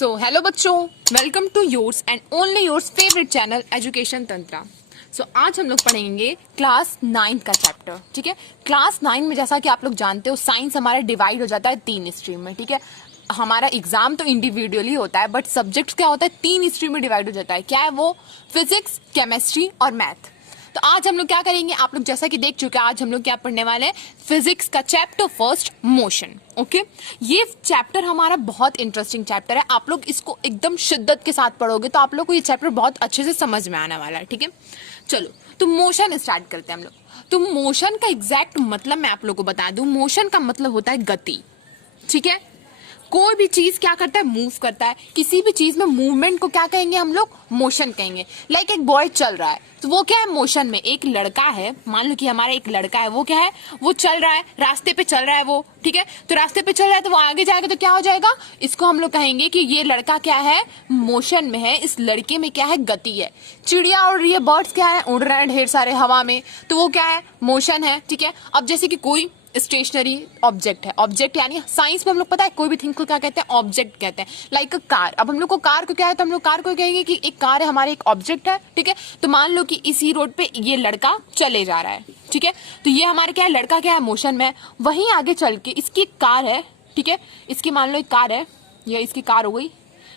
Hello बच्चों, welcome to yours and only yours favourite channel Education Tantra. आज हम लोग पढ़ेंगे क्लास 9 का चैप्टर। ठीक है, क्लास 9 में जैसा कि आप लोग जानते हो साइंस हमारा डिवाइड हो जाता है 3 स्ट्रीम में। ठीक है, हमारा एग्जाम तो इंडिविजुअली होता है बट सब्जेक्ट्स क्या होता है 3 स्ट्रीम में डिवाइड हो जाता है। क्या है वो? फिजिक्स, केमिस्ट्री और मैथ। तो आज हम लोग क्या करेंगे, आप लोग जैसा कि देख चुके हैं, आज हम लोग क्या पढ़ने वाले हैं, फिजिक्स का चैप्टर फर्स्ट, मोशन। ओके, ये चैप्टर हमारा बहुत इंटरेस्टिंग चैप्टर है। आप लोग इसको एकदम शिद्दत के साथ पढ़ोगे तो आप लोग को ये चैप्टर बहुत अच्छे से समझ में आने वाला है। ठीक है, चलो तो मोशन स्टार्ट करते हैं हम लोग। तो मोशन का एग्जैक्ट मतलब मैं आप लोग को बता दूं, मोशन का मतलब होता है गति। ठीक है, कोई भी चीज क्या करता है, मूव करता है। किसी भी चीज में मूवमेंट को क्या कहेंगे हम लोग, मोशन कहेंगे। लाइक एक बॉय चल रहा है तो वो क्या है, मोशन में। एक लड़का है, मान लो कि हमारा एक लड़का है, वो क्या है, वो चल रहा है, रास्ते पे चल रहा है वो। ठीक है, तो रास्ते पे चल रहा है तो वो आगे जाएगा तो क्या हो जाएगा, इसको हम लोग कहेंगे कि ये लड़का क्या है, मोशन में है। इस लड़के में क्या है, गति है। चिड़िया उड़ रही है, बर्ड्स क्या है, उड़ रहे हैं ढेर सारे हवा में, तो वो क्या है, मोशन है। ठीक है, अब जैसे कि कोई स्टेशनरी ऑब्जेक्ट है, ऑब्जेक्ट यानी साइंस में हम लोग पता है कोई भी थिंग को क्या कहते हैं, ऑब्जेक्ट कहते हैं। लाइक कार, अब हम लोग को कार को क्या है, तो हम लोग कार को कहेंगे कि एक कार है, हमारे एक ऑब्जेक्ट है। ठीक है, तो मान लो कि इसी रोड पे ये लड़का चले जा रहा है। ठीक है, तो ये हमारे क्या है, लड़का क्या है, मोशन में। वहीं आगे चल के इसकी कार है। ठीक है, इसकी मान लो एक कार है, ये इसकी कार हो गई,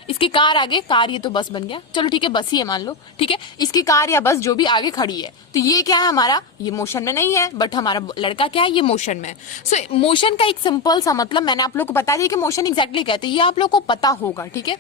इसकी कार आगे, कार ये तो बस बन गया, चलो ठीक है बस ही है मान लो। ठीक है, इसकी कार या बस जो भी आगे खड़ी है, तो ये क्या है हमारा, ये मोशन में नहीं है बट हमारा लड़का क्या है, ये मोशन में है। सो मोशन का एक सिंपल सा मतलब मैंने आप लोग को बता दिया कि मोशन एग्जैक्टली कहते हैं, ये आप लोग को पता होगा। ठीक है,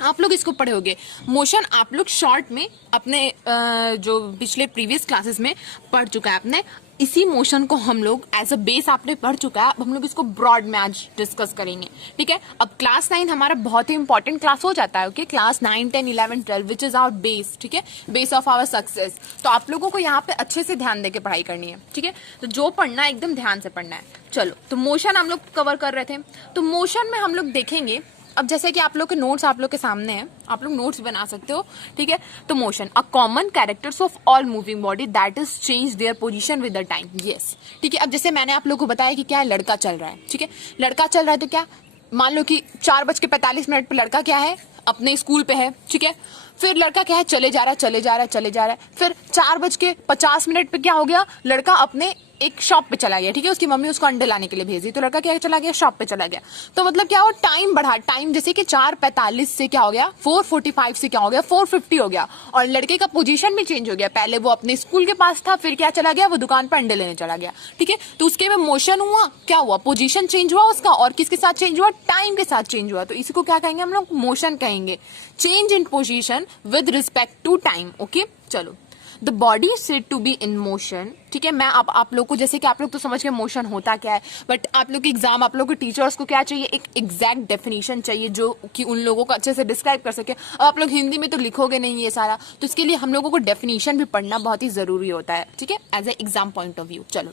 आप लोग इसको पढ़े होगे। मोशन आप लोग शॉर्ट में अपने जो पिछले प्रीवियस क्लासेस में पढ़ चुका है आपने। इसी मोशन को हम लोग एज अ बेस आपने पढ़ चुका है, अब हम लोग इसको ब्रॉड में आज डिस्कस करेंगे। ठीक है, अब क्लास 9 हमारा बहुत ही इंपॉर्टेंट क्लास हो जाता है। Okay, class 9, 10, 11, 12 which is our base. ठीक है, बेस ऑफ आवर सक्सेस। तो आप लोगों को यहाँ पे अच्छे से ध्यान देके पढ़ाई करनी है। ठीक है, तो जो पढ़ना है एकदम ध्यान से पढ़ना है। चलो, तो मोशन हम लोग कवर कर रहे थे, तो मोशन में हम लोग देखेंगे। अब जैसे कि आप लोग के नोट्स आप लोग के सामने हैं, आप लोग नोट्स बना सकते हो। ठीक है, तो motion a common characters of all moving body that is change their position with the time. Yes, ठीक है, अब जैसे मैंने आप लोग को बताया कि क्या है, लड़का चल रहा है। ठीक है, लड़का चल रहा है तो क्या, मान लो कि 4:45 पे लड़का क्या है, अपने स्कूल पे है। ठीक है, फिर लड़का क्या है, चले जा रहा है, चले जा रहा है, चले जा रहा है। फिर 4:50 पे क्या हो गया, लड़का अपने एक शॉप पे चला गया। ठीक है, उसकी मम्मी उसको अंडे लाने के लिए भेज दी, तो लड़का क्या चला गया, शॉप पे चला गया। तो मतलब क्या हो, टाइम बढ़ा, टाइम जैसे कि 4:45 से क्या हो गया, 4:45 से क्या हो गया, 4:50 हो गया। और लड़के का पोजीशन भी चेंज हो गया, पहले वो अपने स्कूल के पास था, फिर क्या चला गया, वो दुकान पर अंडे लेने चला गया। ठीक है, तो उसके में मोशन हुआ, क्या हुआ, पोजीशन चेंज हुआ उसका, और किसके साथ चेंज हुआ, टाइम के साथ चेंज हुआ। तो इसी को क्या कहेंगे हम लोग, मोशन कहेंगे, change in position with respect to time. Okay, चलो, the body is said to be in motion. ठीक है, मैं आप लोग को, जैसे कि आप लोग तो समझ के मोशन होता क्या है, बट आप लोग के एग्जाम, आप लोग के टीचर्स को क्या चाहिए, एक एग्जैक्ट डेफिनेशन चाहिए जो कि उन लोगों को अच्छे से डिस्क्राइब कर सके। अब आप लोग हिंदी में तो लिखोगे नहीं ये सारा, तो इसके लिए हम लोगों को डेफिनेशन भी पढ़ना बहुत ही जरूरी होता है। ठीक है, as a exam point of view. चलो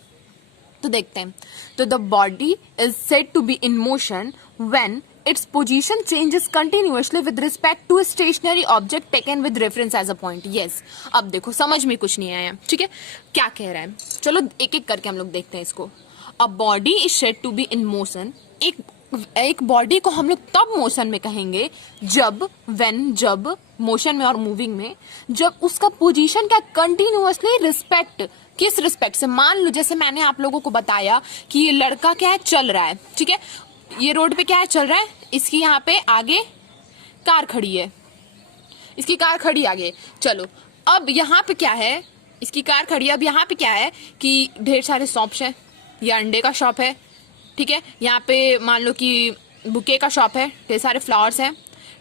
तो देखते हैं, तो the body is said to be in motion when its position changes continuously with respect to a stationary object taken with reference as a point. Yes, अब देखो समझ में कुछ नहीं आया। ठीक है, क्या कह रहा है, चलो एक एक करके हम लोग देखते हैं इसको। A body is said to be in motion. एक बॉडी को हम लोग तब मोशन में कहेंगे जब जब मोशन में और मूविंग में जब उसका पोजीशन क्या, कंटिन्यूअसली रिस्पेक्ट, किस रिस्पेक्ट से, मान लो जैसे मैंने आप लोगों को बताया कि ये लड़का क्या है, चल रहा है। ठीक है, ये रोड पे क्या है, चल रहा है, इसकी यहाँ पे आगे कार खड़ी है, इसकी कार खड़ी आगे। चलो, अब यहाँ पे क्या है, इसकी कार खड़ी है, अब यहाँ पे क्या है कि ढेर सारे शॉप्स हैं, ये अंडे का शॉप है। ठीक है, यहाँ पे मान लो कि बुके का शॉप है, ढेर सारे फ्लावर्स हैं।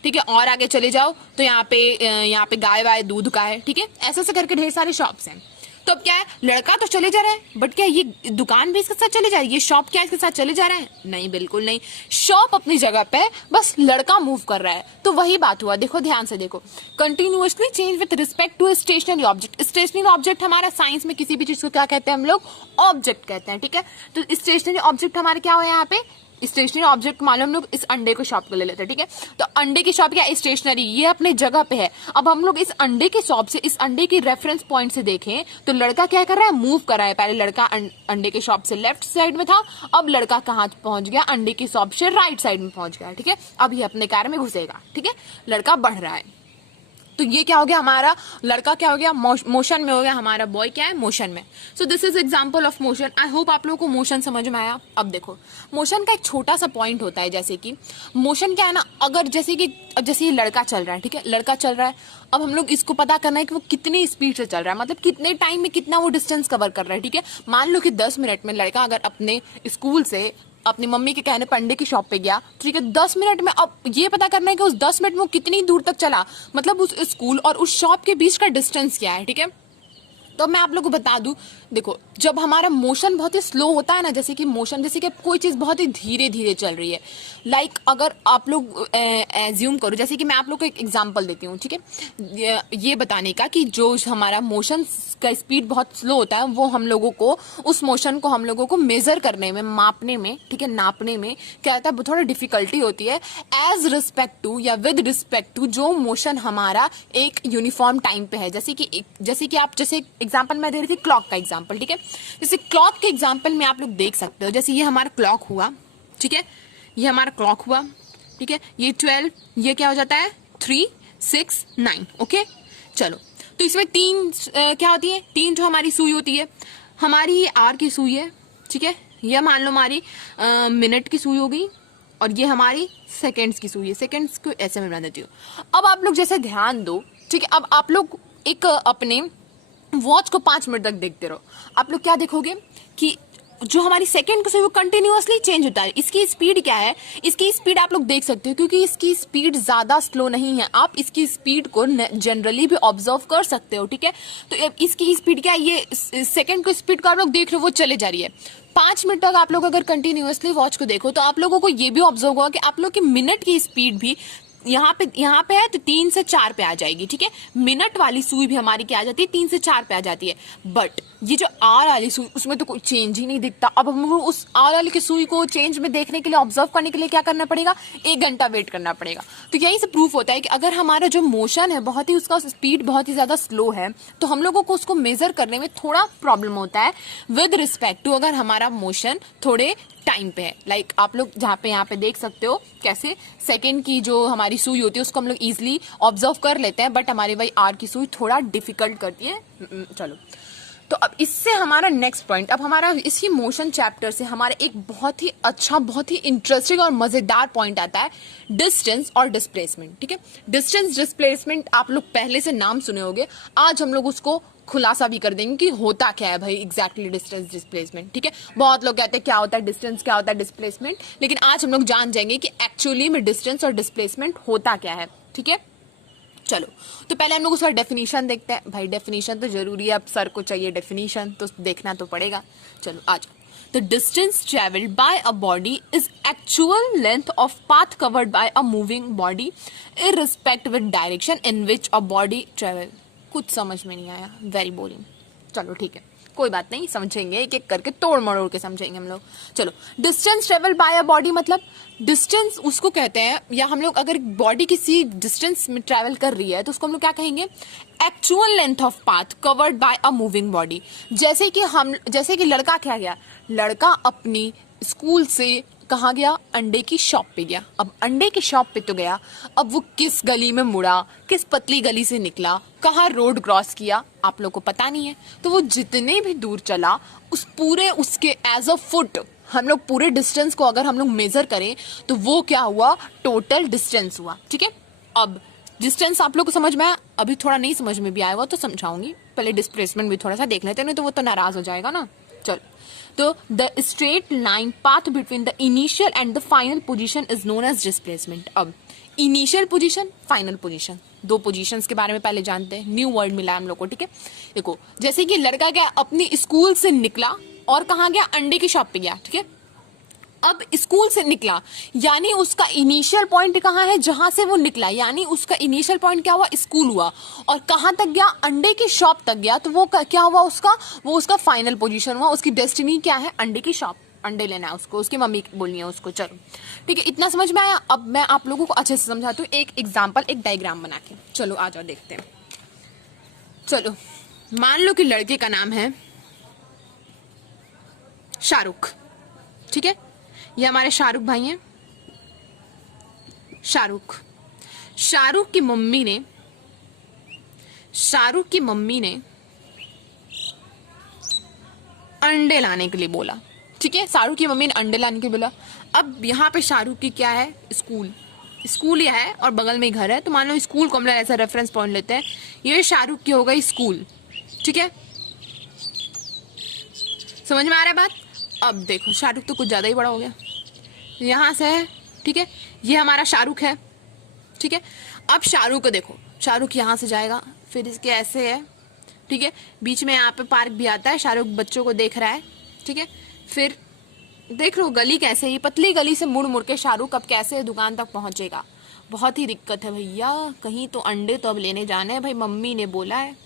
ठीक है, और आगे चले जाओ तो यहाँ पे गाय वाय दूध का है। ठीक है, ऐसे ऐसे करके ढेर सारे शॉप्स हैं। तो अब क्या है, लड़का तो चले जा रहा है, बट क्या ये दुकान भी इसके साथ चले जा रही है, ये शॉप क्या इसके साथ चले जा रहा है, नहीं, बिल्कुल नहीं। शॉप अपनी जगह पे, बस लड़का मूव कर रहा है। तो वही बात हुआ, देखो ध्यान से देखो, continuously change with respect to stationary object. Stationary object हमारा साइंस में किसी भी चीज को क्या कहते हैं हम लोग, ऑब्जेक्ट कहते हैं। ठीक है, तो स्टेशनरी ऑब्जेक्ट हमारे क्या हुआ यहाँ पे, स्टेशनरी ऑब्जेक्ट मान लो हम लोग इस अंडे को शॉप को ले लेते हैं, ठीक है। तो अंडे की शॉप क्या स्टेशनरी, ये अपने जगह पे है। अब हम लोग इस अंडे की शॉप से, इस अंडे की रेफरेंस पॉइंट से देखें तो लड़का क्या कर रहा है, मूव कर रहा है। पहले लड़का अंडे के शॉप से लेफ्ट साइड में था, अब लड़का कहाँ पहुंच गया, अंडे की शॉप से राइट साइड में पहुंच गया, ठीक है। अब ये अपने कार में घुसेगा, ठीक है, लड़का बढ़ रहा है। तो ये क्या हो गया, हमारा लड़का क्या हो गया, मोशन में हो गया, हमारा बॉय क्या है, मोशन में। So this is example of motion. I hope आप लोगों को मोशन समझ में आया। अब देखो मोशन का एक छोटा सा पॉइंट होता है, जैसे कि मोशन क्या है ना, अगर जैसे ये लड़का चल रहा है, ठीक है, लड़का चल रहा है। अब हम लोग इसको पता करना है कि वो कितनी स्पीड से चल रहा है, मतलब कितने टाइम में कितना वो डिस्टेंस कवर कर रहा है, ठीक है। मान लो कि 10 मिनट में लड़का अगर अपने स्कूल से अपनी मम्मी के कहने पर अंडे की शॉप पे गया, ठीक है, 10 मिनट में। अब ये पता करना है कि उस 10 मिनट में वो कितनी दूर तक चला, मतलब उस स्कूल और उस शॉप के बीच का डिस्टेंस क्या है, ठीक है। तो मैं आप लोगों को बता दूं, देखो जब हमारा मोशन बहुत ही स्लो होता है ना, जैसे कि मोशन, जैसे कि कोई चीज बहुत ही धीरे धीरे चल रही है, लाइक अगर आप लोग एज्यूम करो, जैसे कि मैं आप लोग को एक एग्जांपल देती हूँ, ठीक है, ये बताने का कि जो हमारा मोशन का स्पीड बहुत स्लो होता है, वो हम लोगों को उस मोशन को हम लोगों को मेजर करने में, मापने में, ठीक है, नापने में क्या होता है, थोड़ा डिफिकल्टी होती है एज रिस्पेक्ट टू या विद रिस्पेक्ट टू जो मोशन हमारा एक यूनिफॉर्म टाइम पे है। जैसे कि आप जैसे एग्जांपल मैं दे रही थी क्लॉक का एग्जांपल, ठीक है। जैसे क्लॉक के एग्जांपल में आप लोग देख सकते हो, जैसे ये हमारा क्लॉक हुआ, ठीक है, ये हमारा क्लॉक हुआ, ठीक है, ये 12, ये क्या हो जाता है 3, 6, 9, ओके। चलो, तो इसमें 3 क्या होती है, 3 जो हमारी सुई होती है, हमारी ये आर की सुई है, ठीक है, ये मान लो हमारी मिनट की सुई हो गई, और ये हमारी सेकेंड्स की सुई है। सेकेंड्स को ऐसे में बना देती हूँ। अब आप लोग जैसे ध्यान दो, ठीक है, अब आप लोग एक अपने वॉच को 5 मिनट तक देखते रहो, आप लोग क्या देखोगे कि जो हमारी सेकंड को वो कंटिन्यूअसली चेंज होता है। इसकी स्पीड क्या है, इसकी स्पीड आप लोग देख सकते हो, क्योंकि इसकी स्पीड ज्यादा स्लो नहीं है, आप इसकी स्पीड को जनरली भी ऑब्जर्व कर सकते हो, ठीक है। तो इसकी स्पीड क्या है, ये सेकंड को स्पीड को आप लोग देख रहे हो, वो चले जा रही है। 5 मिनट तक आप लोग अगर कंटिन्यूअसली वॉच को देखो तो आप लोगों को ये भी ऑब्जर्व होगा कि आप लोग की मिनट की स्पीड भी यहाँ पे है तो 3 से 4 पे आ जाएगी, ठीक है। मिनट वाली सुई भी हमारी क्या आ जाती है, 3 से 4 पे आ जाती है। बट ये जो आर वाली सुई, उसमें तो कोई चेंज ही नहीं दिखता। अब हम उस आर वाली की सुई को चेंज में देखने के लिए, ऑब्जर्व करने के लिए क्या करना पड़ेगा, 1 घंटा वेट करना पड़ेगा। तो यही से प्रूफ होता है कि अगर हमारा जो मोशन है बहुत ही, उसका स्पीड बहुत ही ज्यादा स्लो है, तो हम लोगों को उसको मेजर करने में थोड़ा प्रॉब्लम होता है विद रिस्पेक्ट टू अगर हमारा मोशन थोड़े टाइम पे है। लाइक आप लोग जहाँ पे यहाँ पे देख सकते हो कैसे सेकंड की जो हमारी सुई होती है उसको हम लोग इजिली ऑब्जर्व कर लेते हैं, बट हमारी भाई आर की सुई थोड़ा डिफिकल्ट करती है। चलो, तो अब इससे हमारा नेक्स्ट पॉइंट, अब हमारा इसी मोशन चैप्टर से हमारा एक बहुत ही अच्छा, बहुत ही इंटरेस्टिंग और मजेदार पॉइंट आता है, डिस्टेंस और डिस्प्लेसमेंट, ठीक है। डिस्टेंस डिस्प्लेसमेंट आप लोग पहले से नाम सुने होंगे, आज हम लोग उसको खुलासा भी कर देंगे कि होता क्या है भाई एग्जैक्टली डिस्टेंस डिस्प्लेसमेंट, ठीक है। बहुत लोग कहते हैं क्या होता है डिस्टेंस, क्या होता है डिस्प्लेसमेंट, लेकिन आज हम लोग जान जाएंगे कि एक्चुअली में डिस्टेंस और डिस्प्लेसमेंट होता क्या है, ठीक है। चलो, तो पहले हम लोग उसका डेफिनेशन देखते हैं। भाई डेफिनेशन तो जरूरी है, अब सर को चाहिए डेफिनेशन, तो देखना तो पड़ेगा। चलो आ जाओ। The distance traveled by a body is actual length of path covered by a moving body irrespective of direction in which a body travel. कुछ समझ में नहीं आया, वेरी बोरिंग। चलो ठीक है, कोई बात नहीं, समझेंगे, एक एक करके तोड़ मरोड़ के समझेंगे हम लोग। चलो, distance travel by a body, मतलब डिस्टेंस उसको कहते हैं, या हम लोग अगर बॉडी किसी डिस्टेंस में ट्रेवल कर रही है तो उसको हम लोग क्या कहेंगे, actual length of path covered by a moving body. जैसे कि लड़का क्या गया, लड़का अपनी स्कूल से कहाँ गया, अंडे की शॉप पे गया। अब अंडे की शॉप पे तो गया, अब वो किस गली में मुड़ा, किस पतली गली से निकला, कहाँ रोड क्रॉस किया, आप लोग को पता नहीं है। तो वो जितने भी दूर चला उस पूरे उसके एज अ फुट, हम लोग पूरे डिस्टेंस को अगर हम लोग मेजर करें तो वो क्या हुआ, टोटल डिस्टेंस हुआ, ठीक है। अब डिस्टेंस आप लोग को समझ में आया, अभी थोड़ा नहीं समझ में भी आएगा तो समझाऊंगी, पहले डिस्प्लेसमेंट भी थोड़ा सा देख लेते हैं, नहीं तो वो तो नाराज हो जाएगा ना। चलो, तो the straight line path between the initial and the final position is known as displacement. अब initial position, final position, 2 positions के बारे में पहले जानते हैं, न्यू वर्ड मिला हम लोग को, ठीक है। देखो, जैसे कि लड़का क्या अपनी स्कूल से निकला और कहाँ गया, अंडे की शॉप पे गया, ठीक है। अब स्कूल से निकला यानी उसका इनिशियल पॉइंट कहाँ है, जहां से वो निकला, यानी उसका इनिशियल पॉइंट क्या हुआ, स्कूल हुआ, और कहां तक गया, अंडे की शॉप तक गया, तो वो क्या हुआ, वो उसका फाइनल पोजीशन हुआ, उसकी डेस्टिनी क्या है, अंडे की शॉप, अंडे लेना है उसको, उसकी मम्मी बोलनी है उसको। चलो ठीक है, इतना समझ में आया। अब मैं आप लोगों को अच्छे से समझाती हूँ एक एग्जाम्पल, एक डायग्राम बना के। चलो आ जाओ देखते हैं। चलो मान लो कि लड़के का नाम है शाहरुख, ठीक है, ये हमारे शाहरुख भाई हैं। शाहरुख की मम्मी ने अंडे लाने के लिए बोला, ठीक है, शाहरुख की मम्मी ने अंडे लाने के लिए बोला। अब यहाँ पे शाहरुख की क्या है, स्कूल ही है और बगल में ही घर है, तो मान लो स्कूल को हम लोग ऐसा रेफरेंस पॉइंट लेते हैं। ये शाहरुख की हो गई स्कूल, ठीक है, समझ में आ रहा है बात। अब देखो शाहरुख तो कुछ ज्यादा ही बड़ा हो गया, यहाँ से है, ठीक है, ये हमारा शाहरुख है, ठीक है। अब शाहरुख को देखो, शाहरुख यहाँ से जाएगा, फिर इसके ऐसे है, ठीक है, बीच में यहाँ पे पार्क भी आता है, शाहरुख बच्चों को देख रहा है, ठीक है। फिर देख लो गली कैसे, ये पतली गली से मुड़ मुड़ के शाहरुख अब कैसे दुकान तक पहुंचेगा। बहुत ही दिक्कत है भैया, कहीं तो अंडे तो अब लेने जाने हैं भाई, मम्मी ने बोला है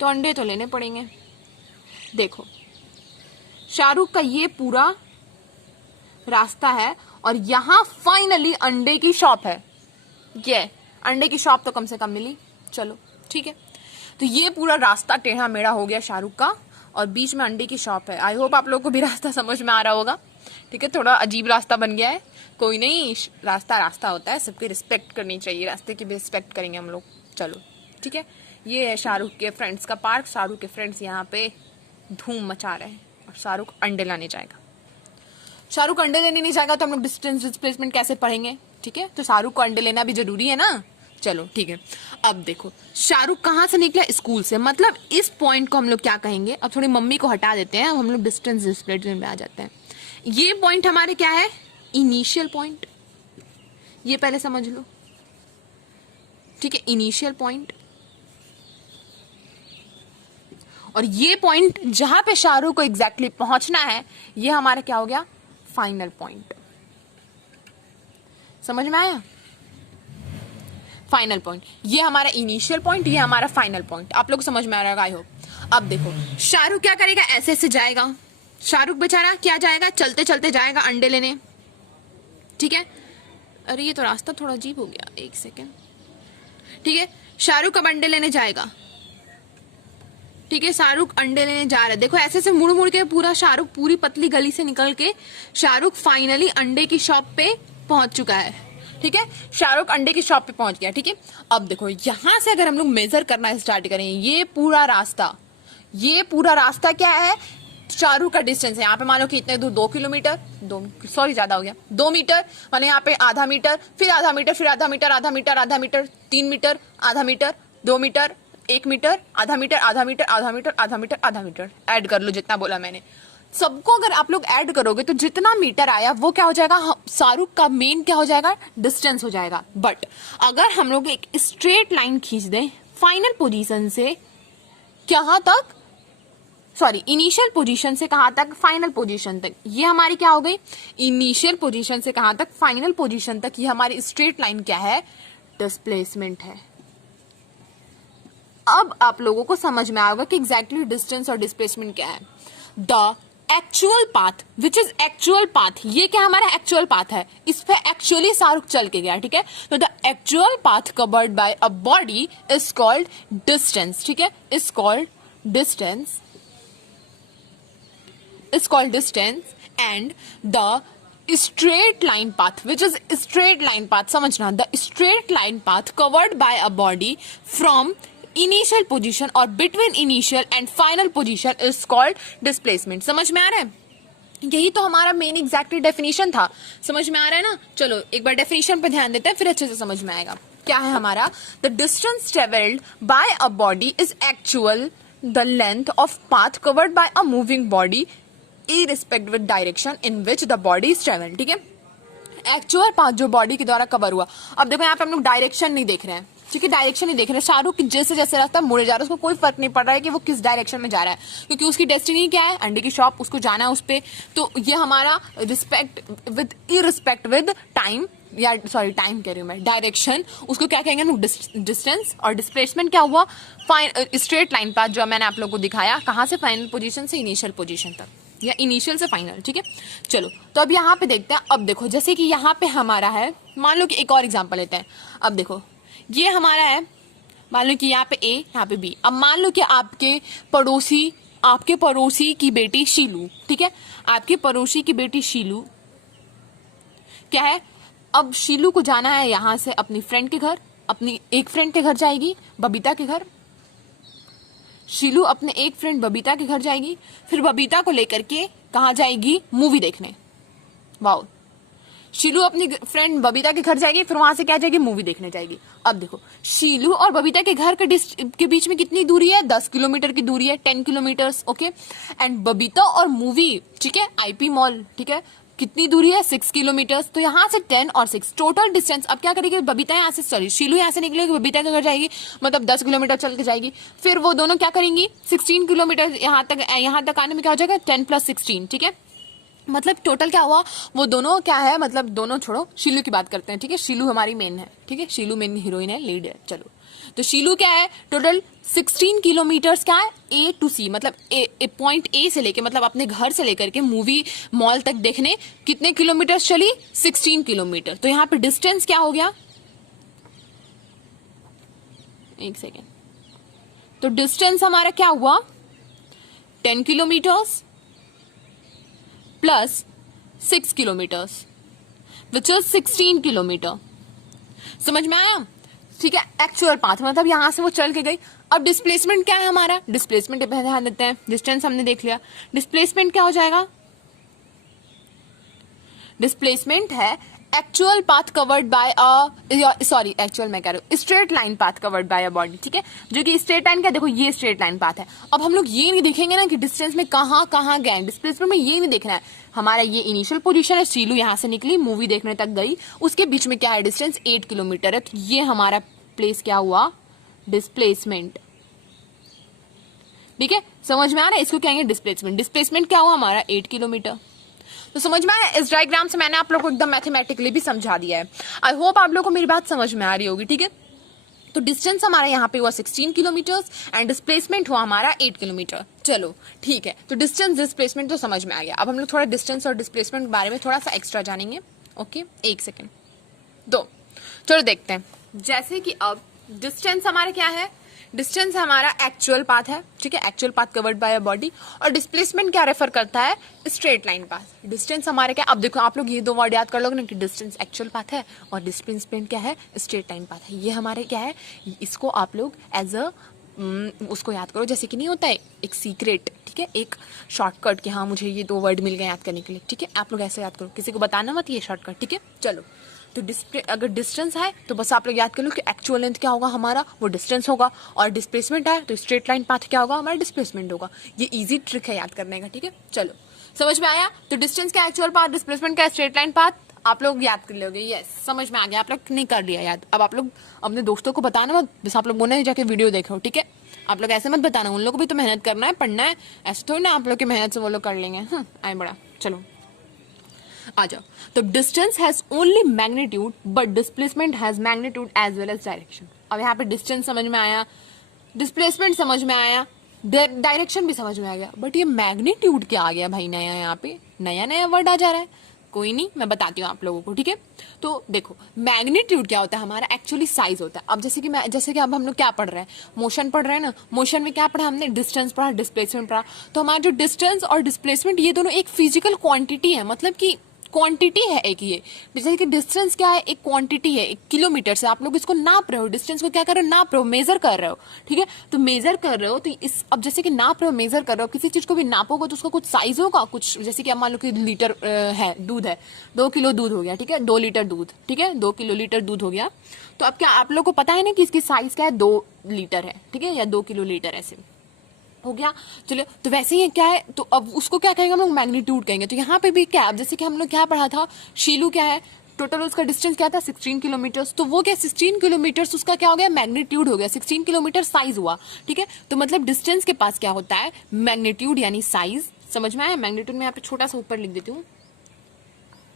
तो अंडे तो लेने पड़ेंगे। देखो शाहरुख का ये पूरा रास्ता है और यहाँ फाइनली अंडे की शॉप है। ये अंडे की शॉप तो कम से कम मिली, चलो ठीक है। तो ये पूरा रास्ता टेढ़ा मेढ़ा हो गया शाहरुख का और बीच में अंडे की शॉप है। आई होप आप लोगों को भी रास्ता समझ में आ रहा होगा, ठीक है। थोड़ा अजीब रास्ता बन गया है, कोई नहीं, रास्ता होता है, सबकी रिस्पेक्ट करनी चाहिए, रास्ते की भी रिस्पेक्ट करेंगे हम लोग। चलो ठीक है, ये है शाहरुख के फ्रेंड्स का पार्क। शाहरुख के फ्रेंड्स यहाँ पे धूम मचा रहे हैं और शाहरुख अंडे लाने जाएगा। शाहरुख अंडे लेने नहीं जाएगा तो हम लोग डिस्टेंस डिस्प्लेसमेंट कैसे पढ़ेंगे, ठीक है। तो शाहरुख को अंडे लेना भी जरूरी है ना। चलो ठीक है, अब देखो शाहरुख कहाँ से निकला, स्कूल से, मतलब इस पॉइंट को हम लोग क्या कहेंगे। अब थोड़ी मम्मी को हटा देते हैं, हम लोग डिस्टेंस डिस्प्लेसमेंट में आ जाते हैं। ये पॉइंट हमारे क्या है, इनिशियल पॉइंट, ये पहले समझ लो, ठीक है, इनिशियल पॉइंट। और ये पॉइंट जहां पे शाहरुख को एग्जैक्टली पहुंचना है, ये हमारा क्या हो गया, फाइनल पॉइंट। समझ में आया, फाइनल पॉइंट, ये हमारा इनिशियल पॉइंट, ये हमारा फाइनल पॉइंट। आप लोग समझ में आ रहा है आई होप। अब देखो शाहरुख क्या करेगा, ऐसे ऐसे जाएगा, शाहरुख बेचारा क्या जाएगा, चलते चलते जाएगा अंडे लेने, ठीक है। अरे ये तो रास्ता थोड़ा अजीब हो गया, एक सेकेंड, ठीक है। शाहरुख अब अंडे लेने जाएगा, ठीक है, शाहरुख अंडे लेने जा रहा है। देखो ऐसे से मुड़ मुड़ के पूरा शाहरुख पूरी पतली गली से निकल के शाहरुख फाइनली अंडे की शॉप पे पहुंच चुका है, ठीक है। शाहरुख अंडे की शॉप पे पहुंच गया, ठीक है। अब देखो यहां से अगर हम लोग मेजर करना स्टार्ट करें, ये पूरा रास्ता क्या है, शाहरुख का डिस्टेंस है। यहाँ पे मानो कि इतने दूर 2 किलोमीटर, ज्यादा हो गया, 2 मीटर, माने यहाँ पे आधा मीटर, फिर आधा मीटर, फिर आधा मीटर, आधा मीटर, आधा मीटर, 3 मीटर, आधा मीटर, 2 मीटर, 1 मीटर, आधा मीटर, आधा मीटर, आधा मीटर, आधा मीटर, आधा मीटर, ऐड कर लो जितना बोला मैंने। सबको अगर आप लोग ऐड करोगे तो जितना मीटर आया वो क्या हो जाएगा, शाहरुख का मेन क्या हो जाएगा, डिस्टेंस हो जाएगा। बट अगर हम लोग एक स्ट्रेट लाइन खींच दें फाइनल पोजीशन से कहां तक, सॉरी इनिशियल पोजीशन से कहां तक, फाइनल पोजीशन तक, ये हमारी क्या हो गई, इनिशियल पोजीशन से कहां तक, फाइनल पोजीशन तक, ये हमारी स्ट्रेट लाइन क्या है, डिस्प्लेसमेंट है। अब आप लोगों को समझ में आएगा कि एग्जैक्टली डिस्टेंस और डिस्प्लेसमेंट क्या है। The actual path which is actual path, ये क्या हमारा एक्चुअल पाथ है, इस पे एक्चुअली शाहरुख चल के गया, ठीक है। तो the actual path covered by a body is called distance, ठीक है, is called distance, is called distance, and the straight line path which is straight line path, समझना, the straight line path covered by a body from initial position or between initial and final position is called displacement। समझ में आ रहा है, यही तो हमारा main exactly definition था। समझ में आ रहा है ना। चलो एक बार डेफिनेशन पे ध्यान देते हैं, फिर अच्छे से समझ में आएगा। क्या है हमारा, the distance travelled by a body is actual the length of path covered by a moving body irrespective with direction in which the body is traveled, ठीक है। एक्चुअल पाथ जो बॉडी के द्वारा कवर हुआ। अब देखो यहाँ पे हम लोग डायरेक्शन नहीं देख रहे हैं, ठीक है, डायरेक्शन नहीं देख रहे हैं। शाहरुख जैसे जैसे रास्ता मुड़े जा रहा है उसको कोई फर्क नहीं पड़ रहा है कि वो किस डायरेक्शन में जा रहा है, क्योंकि उसकी डेस्टिनी क्या है, अंडे की शॉप, उसको जाना है उस पे। तो ये हमारा इररिस्पेक्ट विद टाइम, या सॉरी टाइम कह रही हूँ मैं, डायरेक्शन, उसको क्या कहेंगे हम लोग, डिस्टेंस। और डिस्प्लेसमेंट क्या हुआ, स्ट्रेट लाइन पाथ जो मैंने आप लोगों को दिखाया, कहाँ से, फाइनल पोजीशन से इनिशियल पोजीशन तक, या इनिशियल से फाइनल, ठीक है। चलो तो अब यहाँ पे देखते हैं। अब देखो जैसे कि यहाँ पे हमारा है, मान लो कि एक और एग्जांपल लेते हैं। अब देखो ये हमारा है, मान लो कि यहाँ पे ए, यहाँ पे बी। अब मान लो कि आपके पड़ोसी की बेटी शीलू, ठीक है, आपके पड़ोसी की बेटी शीलू क्या है, अब शीलू को जाना है यहाँ से अपनी फ्रेंड के घर, अपनी एक फ्रेंड के घर जाएगी, बबीता के घर। शीलू अपने एक फ्रेंड बबीता के घर जाएगी, फिर बबीता को लेकर के कहाँ जाएगी, मूवी देखने। वाओ, शीलू अपनी फ्रेंड बबीता के घर जाएगी, फिर वहां से क्या जाएगी, मूवी देखने जाएगी। अब देखो शीलू और बबीता के घर के बीच में कितनी दूरी है, 10 किलोमीटर की दूरी है, 10 किलोमीटर्स, ओके। एंड बबीता और मूवी, ठीक है, आईपी मॉल, ठीक है, कितनी दूरी है, 6 किलोमीटर्स। तो यहाँ से 10 और 6 टोटल डिस्टेंस। अब क्या करेगी, बबीता यहाँ से, सॉरी शीलू यहाँ से निकलेगी, बबीता के घर जाएगी, मतलब 10 किलोमीटर चल के जाएगी। फिर वो दोनों क्या करेंगी, 16 किलोमीटर यहाँ तक आने में क्या हो जाएगा, 10 + 16, ठीक है। मतलब टोटल क्या हुआ, वो दोनों क्या है, मतलब दोनों छोड़ो, शीलू की बात करते हैं, ठीक है। शीलू हमारी मेन है, ठीक है, शीलू मेन हीरोइन है, लीड है। चलो तो शीलू क्या है, टोटल 16 किलोमीटर्स क्या है, ए टू सी, मतलब पॉइंट ए से लेके, मतलब अपने घर से लेकर के मूवी मॉल तक देखने कितने किलोमीटर चली, 16 किलोमीटर। तो यहाँ पे डिस्टेंस क्या हो गया, एक सेकेंड, तो डिस्टेंस हमारा क्या हुआ, 10 kilometres plus 6 kilometres which is 16 kilometre. समझ में आया, ठीक है। एक्चुअल पाथ मतलब यहां से वो चल के गई। अब डिस्प्लेसमेंट क्या है हमारा, डिस्प्लेसमेंट पे ध्यान देते हैं। डिस्टेंस हमने देख लिया, डिस्प्लेसमेंट क्या हो जाएगा, डिस्प्लेसमेंट है actual path covered by sorry actual मैं कह रहा हूँ straight line path covered by a body, ठीक है, जो कि स्ट्रेट लाइन क्या, देखो ये स्ट्रेट लाइन पाथ है। अब हम लोग ये नहीं देखेंगे ना कि डिस्टेंस में कहाँ गए, डिस्प्लेसमेंट में ये नहीं देखना है हमारा। ये इनिशियल पोजीशन है, शीलू यहाँ से निकली, मूवी देखने तक गई, उसके बीच में क्या है डिस्टेंस, 8 किलोमीटर है। तो ये हमारा प्लेस क्या हुआ, डिस्प्लेसमेंट, ठीक है। समझ में आ रहा है, इसको कहेंगे डिस्प्लेसमेंट। डिस्प्लेसमेंट क्या हुआ हमारा, 8 किलोमीटर। तो समझ में आया, इस डायग्राम से मैंने आप लोगों को एकदम मैथमेटिकली भी समझा दिया है। आई होप आप लोगों को मेरी बात समझ में आ रही होगी, ठीक है। तो डिस्टेंस हमारा यहाँ पे हुआ 16 किलोमीटर एंड डिस्प्लेसमेंट हुआ हमारा 8 किलोमीटर। चलो ठीक है, तो डिस्टेंस डिस्प्लेसमेंट तो समझ में आ गया। अब हम लोग थोड़ा डिस्टेंस और डिस्प्लेसमेंट के बारे में थोड़ा सा एक्स्ट्रा जानेंगे, ओके। एक सेकेंड, दो, चलो देखते हैं। जैसे कि अब डिस्टेंस हमारा क्या है, डिस्टेंस हमारा एक्चुअल पाथ है, ठीक है, actual path covered by a body. और डिस्प्लेसमेंट क्या रेफर करता है, स्ट्रेट लाइन पाथ। डिस्टेंस हमारे क्या, अब देखो आप लोग ये दो वर्ड याद कर लोगे ना कि डिस्टेंस एक्चुअल पाथ है और डिस्प्लेसमेंट क्या है, स्ट्रेट लाइन पाथ है। ये हमारे क्या है, इसको आप लोग एज अ उसको याद करो, जैसे कि नहीं होता है एक सीक्रेट, ठीक है, एक शॉर्टकट कि हाँ मुझे ये दो वर्ड मिल गए याद करने के लिए, ठीक है। आप लोग ऐसे याद करो, किसी को बताना मत ये शॉर्टकट, ठीक है। चलो तो अगर डिस्टेंस है तो बस आप लोग याद कर लो कि एक्चुअल लेंथ क्या होगा हमारा, वो डिस्टेंस होगा, और डिस्प्लेसमेंट है तो स्ट्रेट लाइन पाथ क्या होगा हमारा, डिस्प्लेसमेंट होगा। ये इजी ट्रिक है याद करने का, ठीक है। चलो समझ में आया, तो डिस्टेंस का एक्चुअल पाथ, डिस्प्लेसमेंट का स्ट्रेट लाइन पाथ आप लोग याद कर लोगे। यस, समझ में आ गया, आप लोग नहीं कर लिया याद। अब आप लोग अपने दोस्तों को बताना मत, बस आप लोग बोलना जाके वीडियो देखो, ठीक है। आप लोग ऐसे मत बताना, उन लोगों को भी तो मेहनत करना है, पढ़ना है, ऐसे थोड़ी ना आप लोग की मेहनत से वो लोग कर लेंगे। आए बड़ा, चलो आ जाओ। तो distance has only magnitude but displacement has magnitude as well as direction. अब यहाँ पे डिस्टेंस समझ में आया, डिस्प्लेसमेंट समझ में आया, डायरेक्शन भी समझ में आ गया, बट ये मैग्नीट्यूड क्या आ गया भाई, नया यहाँ पे नया वर्ड आ जा रहा है। कोई नहीं, मैं बताती हूँ आप लोगों को, ठीक है। तो देखो मैग्नीट्यूड क्या होता है हमारा, एक्चुअली साइज होता है। अब जैसे कि अब हम लोग क्या पढ़ रहे हैं, मोशन पढ़ रहे हैं ना, मोशन में क्या पढ़ा हमने, डिस्टेंस पढ़ा, डिस्प्लेसमेंट पढ़ा। तो हमारा जो डिस्टेंस और डिस्प्लेसमेंट ये दोनों एक फिजिकल क्वांटिटी है, मतलब कि क्वांटिटी है एक। ये जैसे कि डिस्टेंस क्या है, एक क्वांटिटी है, एक किलोमीटर से आप लोग इसको नाप रहे हो, डिस्टेंस को क्या कर रहे हो, नाप रहे हो, मेजर कर रहे हो, ठीक है। तो मेजर कर रहे हो तो इस, अब जैसे कि नाप रहे हो, मेजर कर रहे हो, किसी चीज को भी नापोगे तो उसका कुछ साइज होगा, कुछ जैसे कि अब मान लो कि लीटर है, दूध है, 2 किलो दूध हो गया, ठीक है, 2 लीटर दूध, ठीक है, 2 किलो लीटर दूध हो गया। तो अब क्या आप लोग को पता है ना कि इसकी साइज क्या है, 2 लीटर है, ठीक है, या 2 किलो लीटर ऐसे हो गया। चलो तो वैसे ही क्या है, तो अब उसको क्या कहेंगे हम लोग, मैग्नीट्यूड कहेंगे। तो यहाँ पे भी क्या, अब जैसे कि हम लोग क्या पढ़ा था, शीलू क्या है, टोटल उसका डिस्टेंस क्या था, 16 किलोमीटर। तो वो क्या 16 किलोमीटर उसका क्या हो गया, मैग्नीट्यूड हो गया, 16 किलोमीटर साइज हुआ, ठीक है। तो मतलब डिस्टेंस के पास क्या होता है, मैग्नीट्यूड यानी साइज। समझ में आया, मैग्नीट्यूड में यहाँ पे छोटा सा ऊपर लिख देती हूँ,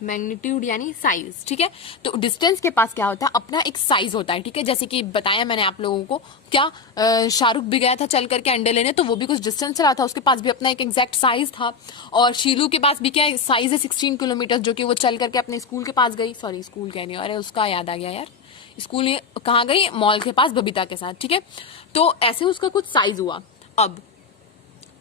मैग्नीट्यूड यानी साइज, ठीक है। तो डिस्टेंस के पास क्या होता है, अपना एक साइज होता है, ठीक है। जैसे कि बताया मैंने आप लोगों को, क्या शाहरुख भी गया था चल करके अंडे लेने, तो वो भी कुछ डिस्टेंस चला था, उसके पास भी अपना एक एग्जैक्ट साइज था। और शीलू के पास भी क्या साइज है 16 किलोमीटर, जो कि वो चल करके अपने स्कूल के पास गई, सॉरी स्कूल कह रही हूँ, अरे उसका याद आ गया यार, स्कूल कहाँ गई, मॉल के पास बबीता के साथ, ठीक है। तो ऐसे उसका कुछ साइज हुआ। अब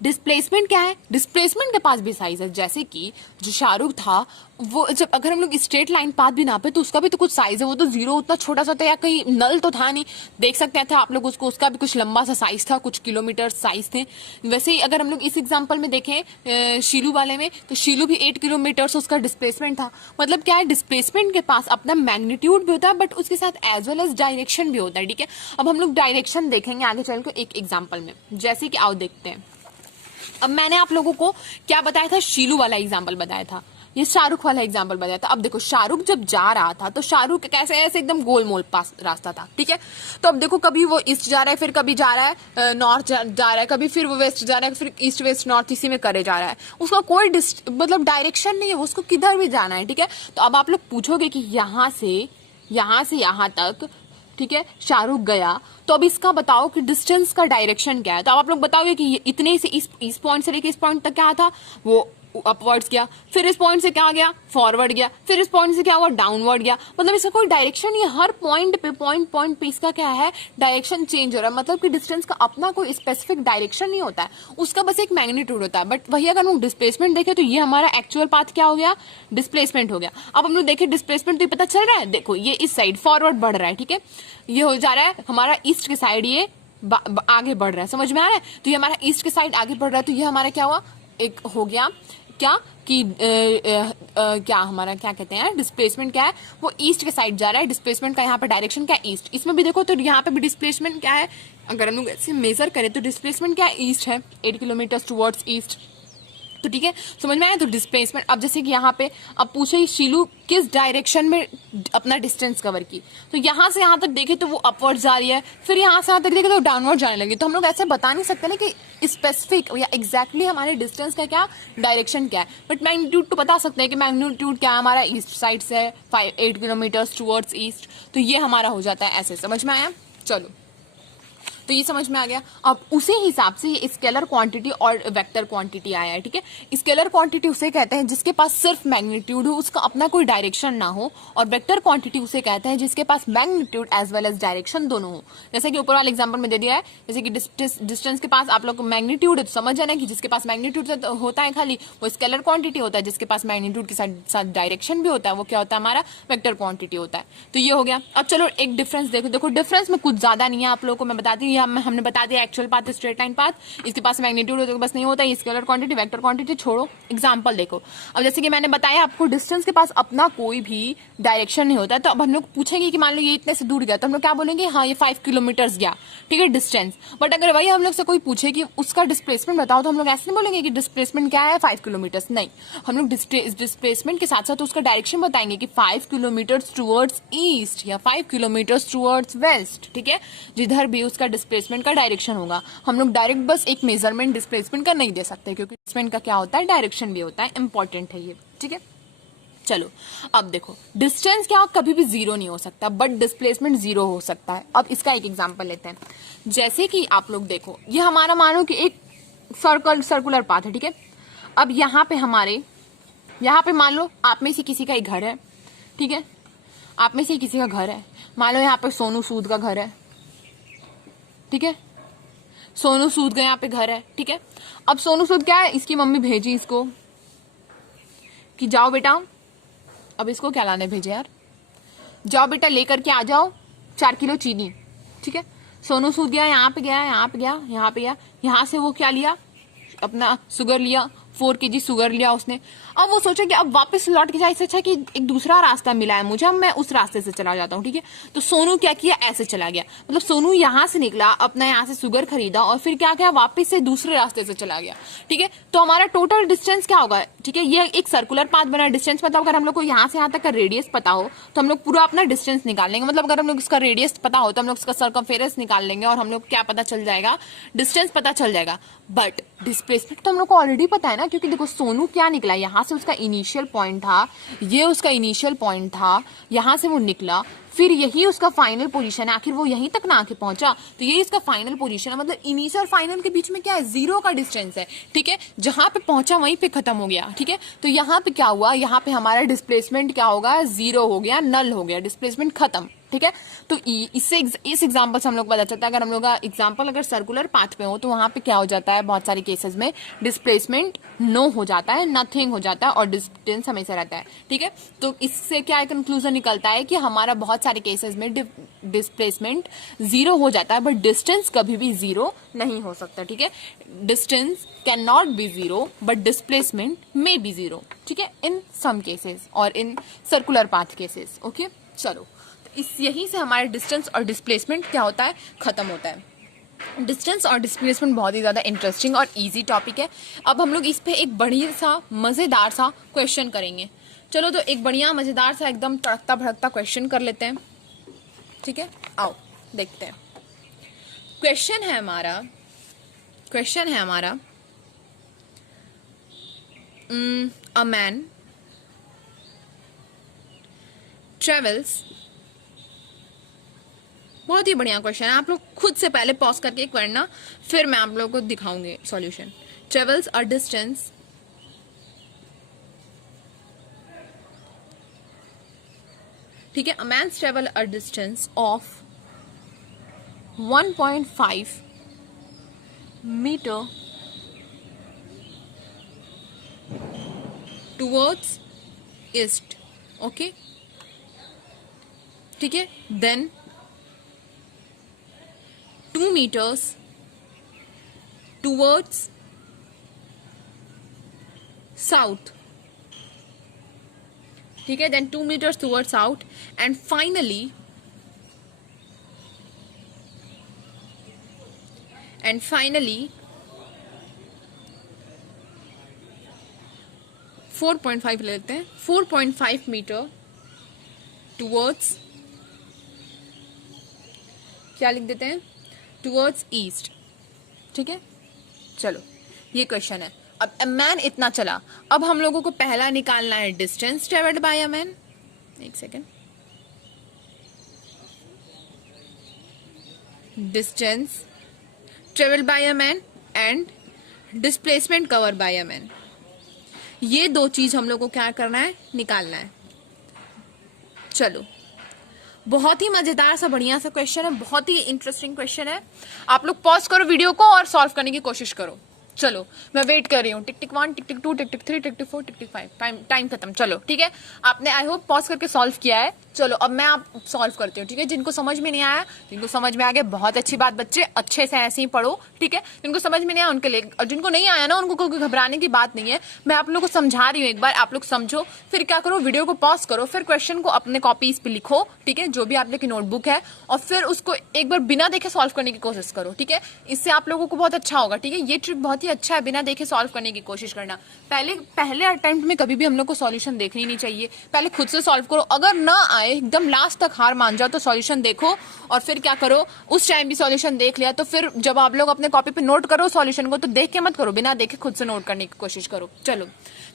डिस्प्लेसमेंट क्या है, डिस्प्लेसमेंट के पास भी साइज है। जैसे कि जो शाहरुख था वो, जब अगर हम लोग स्ट्रेट लाइन पाथ भी नापे तो उसका भी तो कुछ साइज है, वो तो जीरो उतना छोटा सा था या कहीं नल तो था नहीं, देख सकते थे आप लोग उसको, उसका भी कुछ लंबा सा साइज था, कुछ किलोमीटर साइज थे। वैसे ही अगर हम लोग इस एग्जाम्पल में देखें शीलू वाले में, तो शीलू भी 8 किलोमीटर से उसका डिस्प्लेसमेंट था। मतलब क्या है, डिस्प्लेसमेंट के पास अपना मैग्नीट्यूड भी होता है, बट उसके साथ एज वेल एज डायरेक्शन भी होता है, ठीक है। अब हम लोग डायरेक्शन देखेंगे आगे चल के एक एग्जाम्पल में, जैसे कि आओ देखते हैं। अब मैंने आप लोगों को क्या बताया था, शीलू वाला एग्जाम्पल बताया था, ये शाहरुख वाला एग्जाम्पल बताया था। अब देखो शाहरुख जब जा रहा था तो शाहरुख कैसे ऐसे एकदम गोलमोल पास रास्ता था, ठीक है। तो अब देखो कभी वो ईस्ट जा रहा है, फिर कभी जा रहा है नॉर्थ जा रहा है, कभी फिर वो वेस्ट जा रहा है, फिर ईस्ट वेस्ट नॉर्थ इसी में करे जा रहा है, उसका कोई मतलब डायरेक्शन नहीं है, उसको किधर भी जाना है, ठीक है। तो अब आप लोग पूछोगे कि यहाँ से यहाँ तक, ठीक है, शाहरुख गया, तो अब इसका बताओ कि डिस्टेंस का डायरेक्शन क्या है। तो अब आप लोग बताओगे कि ये इतने से इस पॉइंट से लेके इस पॉइंट तक क्या था, वो अपवर्ड्स गया, फिर इस पॉइंट से क्या गया, फॉरवर्ड गया, फिर इस पॉइंट से क्या हुआ, डाउनवर्ड गया। मतलब इसका कोई डायरेक्शन नहीं है, हर पॉइंट पे इसका क्या है, डायरेक्शन चेंज हो रहा है। मतलब कि डिस्टेंस का अपना कोई स्पेसिफिक डायरेक्शन नहीं होता है, उसका बस एक मैग्नीट्यूड होता है। बट वही अगर हम डिस्प्लेसमेंट देखें तो ये हमारा एक्चुअल पाथ क्या हो गया, डिस्प्लेसमेंट हो गया। अब हम लोग देखें डिस्प्लेसमेंट, तो ये पता चल रहा है, देखो ये इस साइड फॉरवर्ड बढ़ रहा है, ठीक है, ये हो जा रहा है हमारा ईस्ट के साइड, ये आगे बढ़ रहा है, समझ में आ रहा है। तो ये हमारा ईस्ट के साइड आगे बढ़ रहा है, तो ये हमारा क्या हुआ, एक हो गया क्या कि क्या हमारा क्या कहते हैं, डिस्प्लेसमेंट क्या है, वो ईस्ट के साइड जा रहा है, डिस्प्लेसमेंट का यहाँ पे डायरेक्शन क्या है, ईस्ट। इसमें भी देखो तो यहाँ पे भी डिस्प्लेसमेंट क्या है, अगर हम लोग ऐसे मेजर करें तो डिस्प्लेसमेंट क्या है, ईस्ट है, 8 किलोमीटर टुवर्ड्स ईस्ट। तो ठीक है, समझ में आया। तो डिस्प्लेसमेंट, अब जैसे कि यहाँ पे अब पूछे शीलू किस डायरेक्शन में अपना डिस्टेंस कवर की, तो यहाँ से यहाँ तक देखे तो वो अपवर्ड जा रही है, फिर यहाँ से यहाँ तक देखे तो डाउनवर्ड जाने लगी। तो हम लोग ऐसे बता नहीं सकते ना कि स्पेसिफिक या एग्जैक्टली हमारे डिस्टेंस का क्या डायरेक्शन क्या है, बट मैग्नीट्यूड तो बता सकते हैं कि मैग्नीट्यूड क्या हमारा ईस्ट साइड से है 8 किलोमीटर टुवर्ड्स ईस्ट, तो ये हमारा हो जाता है ऐसे। समझ में आया, चलो तो ये समझ में आ गया। अब उसी हिसाब से ये स्केलर क्वांटिटी और वेक्टर क्वांटिटी आया है, ठीक है। स्केलर क्वांटिटी उसे कहते हैं जिसके पास सिर्फ मैग्नीट्यूड हो, उसका अपना कोई डायरेक्शन ना हो, और वेक्टर क्वांटिटी उसे कहते हैं जिसके पास magnitude as well as direction दोनों हो। जैसे कि ऊपर वाले एग्जाम्पल में दे दिया है, जैसे कि डिस्टेंस के पास आप लोग मैग्नीट्यूड है तो समझ जाना कि जिसके पास मैग्नीट्यूड होता है खाली वो स्केलर क्वांटिटी होता है, जिसके पास मैग्नीट्यूड के साथ डायरेक्शन भी होता है वो क्या होता है, हमारा वेक्टर क्वांटिटी होता है। तो ये हो गया। अब चलो एक डिफरेंस देखो डिफरेंस में कुछ ज्यादा नहीं है, आप लोगों को मैं बताती हूँ, हमने बता दिया actual path straight line path, इसके पास मैग्नीट्यूड होता है बस नहीं होता है, स्केलर क्वांटिटी वेक्टर क्वांटिटी छोड़ो। एग्जांपल देखो, अब जैसे कि मैंने बताया आपको डिस्टेंस के पास अपना कोई भी डायरेक्शन नहीं होता, तो अब हम लोग पूछेंगे कि मान लो ये इतने से दूर गया, तो हम लोग क्या बोलेंगे, हाँ ये 5 किलोमीटर गया, ठीक है, डिस्टेंस। बट अगर वही हम लोग से कोई पूछे कि उसका डिस्प्लेसमेंट बताओ, तो हम लोग ऐसे नहीं बोलेंगे कि डिस्प्लेसमेंट क्या है 5 किलोमीटर, नहीं, हम लोग डिस्प्लेसमेंट के साथ साथ उसका डायरेक्शन बताएंगे कि 5 किलोमीटर टुवर्ड्स ईस्ट या 5 किलोमीटर टुवर्ड्स वेस्ट, ठीक है, जिधर भी उसका डिस्प्लेसमेंट का डायरेक्शन होगा। हम लोग डायरेक्ट बस एक मेजरमेंट डिस्प्लेसमेंट का नहीं दे सकते, क्योंकि डिस्प्लेसमेंट का क्या होता है, डायरेक्शन भी होता है, इंपॉर्टेंट है ये, ठीक है। चलो अब देखो, डिस्टेंस क्या कभी भी जीरो नहीं हो सकता, बट डिस्प्लेसमेंट जीरो हो सकता है। अब इसका एक एग्जांपल लेते हैं, जैसे कि आप लोग देखो, ये हमारा मानो कि एक सर्कुलर पाथ है, ठीक है। अब यहाँ पे मान लो आप में से किसी का एक घर है, ठीक है, आप में से किसी का घर है, मान लो यहाँ पे सोनू सूद का घर है, ठीक है, सोनू सूद का यहाँ पे घर है, ठीक है। अब सोनू सूद क्या है, इसकी मम्मी भेजी इसको कि जाओ बेटा, अब इसको क्या लाने भेजे यार, जाओ बेटा लेकर के आ जाओ 4 किलो चीनी, ठीक है। सोनू सूद गया, यहाँ पे गया, यहाँ पे गया, यहाँ पे गया, यहाँ से वो क्या लिया, अपना शुगर लिया, 4 kg शुगर लिया उसने। अब वो सोचा कि अब वापस लौट के जाए, इससे अच्छा कि एक दूसरा रास्ता मिला है मुझे, अब मैं उस रास्ते से चला जाता हूँ, ठीक है। तो सोनू क्या किया, ऐसे चला गया, मतलब सोनू यहाँ से निकला, अपना यहाँ से शुगर खरीदा और फिर क्या किया, वापस से दूसरे रास्ते से चला गया, ठीक है। तो हमारा टोटल डिस्टेंस क्या होगा, ठीक है, ये एक सर्कुलर पाथ बना। डिस्टेंस मतलब अगर हम लोग को यहाँ से यहाँ तक का रेडियस पता हो तो हम लोग पूरा अपना डिस्टेंस निकाल लेंगे, मतलब अगर हम लोग इसका रेडियस पता हो तो हम लोग इसका सर्कमफेरेंस निकाल लेंगे और हम लोग क्या पता चल जाएगा, डिस्टेंस पता चल जाएगा। बट डिस्प्लेसमेंट तो हम लोग को ऑलरेडी पता है ना, क्योंकि देखो सोनू क्या निकला, यहाँ से उसका इनिशियल पॉइंट था, ये उसका इनिशियल पॉइंट था, यहाँ से वो निकला, फिर यही उसका फाइनल पोजीशन है, आखिर वो यहीं तक ना आके पहुंचा, तो यही इसका फाइनल पोजीशन है। मतलब इनिशियल और फाइनल के बीच में क्या है, 0 का डिस्टेंस है, ठीक है। जहां पे पहुंचा वहीं पे खत्म हो गया, ठीक है। तो यहाँ पे क्या हुआ, यहाँ पे हमारा डिस्प्लेसमेंट क्या होगा, 0 हो गया, नल हो गया, डिस्प्लेसमेंट खत्म, ठीक है। तो इससे इस एग्जांपल से हम लोग पता चलता है, अगर हम लोग का एग्जांपल अगर सर्कुलर पाथ पे हो तो वहां पे क्या हो जाता है, बहुत सारे केसेस में डिस्प्लेसमेंट नो हो जाता है, नथिंग हो जाता है और डिस्टेंस हमेशा रहता है, ठीक है। तो इससे क्या कंक्लूजन निकलता है कि हमारा बहुत सारे केसेस में डिस्प्लेसमेंट 0 हो जाता है, बट डिस्टेंस कभी भी 0 नहीं हो सकता, ठीक है। Distance can not be 0 but displacement may be 0, ठीक है, इन सम केसेस और in circular path cases. Okay, चलो, यहीं से हमारे डिस्टेंस और डिस्प्लेसमेंट क्या होता है, खत्म होता है। डिस्टेंस और डिस्प्लेसमेंट बहुत ही ज्यादा इंटरेस्टिंग और इजी टॉपिक है। अब हम लोग इस पे एक बढ़िया सा मजेदार सा क्वेश्चन करेंगे। चलो, तो एक बढ़िया मजेदार सा एकदम तड़कता भड़कता क्वेश्चन कर लेते हैं, ठीक है। आओ देखते हैं। क्वेश्चन है हमारा अ मैन ट्रेवल्स, बहुत ही बढ़िया क्वेश्चन है, आप लोग खुद से पहले पॉज करके करना, फिर मैं आप लोगों को दिखाऊंगी सॉल्यूशन। ट्रेवल्स अ डिस्टेंस ठीक है, a man travel a distance of 1.5 metre towards east, okay, ठीक है। देन 2 meters towards south, ठीक है, then 2 meters towards south and finally 4.5 ले लेते हैं, 4.5 मीटर टुवर्ड्स, क्या लिख देते हैं, टुवर्ड्स ईस्ट, ठीक है। चलो, ये क्वेश्चन है। अब मैन इतना चला, अब हम लोगों को पहला निकालना है distance travelled by a man. एक second, distance travelled by a man and displacement cover by a man, ये दो चीज हम लोग को क्या करना है, निकालना है। चलो, बहुत ही मजेदार सा बढ़िया सा क्वेश्चन है, बहुत ही इंटरेस्टिंग क्वेश्चन है। आप लोग पॉज करो वीडियो को और सॉल्व करने की कोशिश करो। चलो, मैं वेट कर रही हूँ। टिक टिक 1, टिक टिक 2, टिक टिक 3, टिक टिक 4, टिक टिक 5, टाइम खत्म। चलो, ठीक है, आपने आई होप पॉज करके सॉल्व किया है। चलो, अब मैं आप सॉल्व करती हूँ, ठीक है। जिनको समझ में नहीं आया, जिनको समझ में आ गया, बहुत अच्छी बात, बच्चे अच्छे से ऐसे ही पढ़ो, ठीक है। जिनको समझ में नहीं आया उनके लिए, और जिनको नहीं आया ना, उनको कोई घबराने की बात नहीं है। मैं आप लोगों को समझा रही हूँ, एक बार आप लोग समझो, फिर क्या करो, वीडियो को पॉज करो, फिर क्वेश्चन को अपने कॉपीज पे लिखो, ठीक है, जो भी आप लोग की नोटबुक है, और फिर उसको एक बार बिना देखे सॉल्व करने की कोशिश करो, ठीक है। इससे आप लोगों को बहुत अच्छा होगा, ठीक है। ये ट्रिक बहुत ही अच्छा है, बिना देखे सॉल्व करने की कोशिश करना। पहले अटेम्प्ट में कभी भी हम लोग को सॉल्यूशन देखनी नहीं चाहिए, पहले खुद से सॉल्व करो। अगर ना आए, एकदम लास्ट तक हार मान जाओ, तो सॉल्यूशन देखो, और फिर क्या करो, उस टाइम भी सॉल्यूशन देख लिया तो फिर जब आप लोग अपने कॉपी पे नोट करो सॉल्यूशन को, तो देख के मत करो, बिना देखे खुद से नोट करने की कोशिश करो। चलो,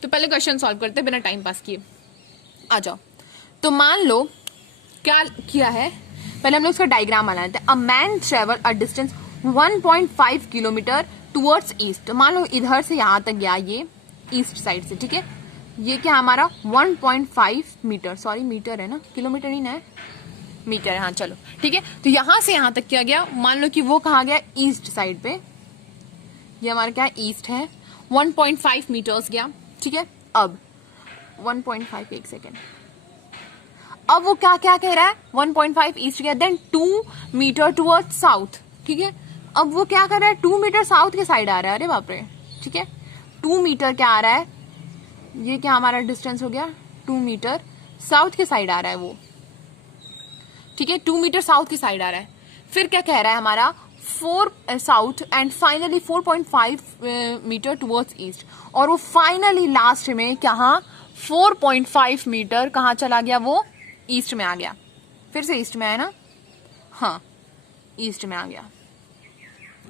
तो पहले क्वेश्चन सॉल्व करते हैं बिना टाइम पास किए। आ जाओ। तो मान लो क्या किया है, पहले हम लोग इसका डायग्राम बना लेते हैं। अ man travel a distance 1.5 kilometre towards east. मान लो इधर से यहां तक गया, ये ईस्ट साइड से, ठीक है। ये क्या हमारा 1.5 मीटर, सॉरी मीटर है ना, किलोमीटर ही ना है, मीटर है, हाँ चलो ठीक है। तो यहां से यहां तक किया गया, मान लो कि वो कहाँ गया, ईस्ट साइड पे, ये हमारा क्या ईस्ट है, 1.5 मीटर्स गया, ठीक है। अब 1.5, एक सेकेंड, अब वो क्या क्या कह रहा है, 1.5 ईस्ट गया, देन 2 मीटर टुवर्ड साउथ, ठीक है। अब वो क्या कर रहा है, 2 मीटर साउथ के साइड आ रहा है, अरे बाप रे, ठीक है। 2 मीटर क्या आ रहा है, ये क्या हमारा डिस्टेंस हो गया, 2 मीटर साउथ के साइड आ रहा है वो, ठीक है। 2 मीटर साउथ की साइड आ रहा है। फिर क्या कह रहा है हमारा, 4 south and finally 4.5 metre towards east, और वो फाइनली लास्ट में कहा 4.5 मीटर कहाँ चला गया, वो ईस्ट में आ गया। फिर से ईस्ट में आया ना, हाँ ईस्ट में आ गया।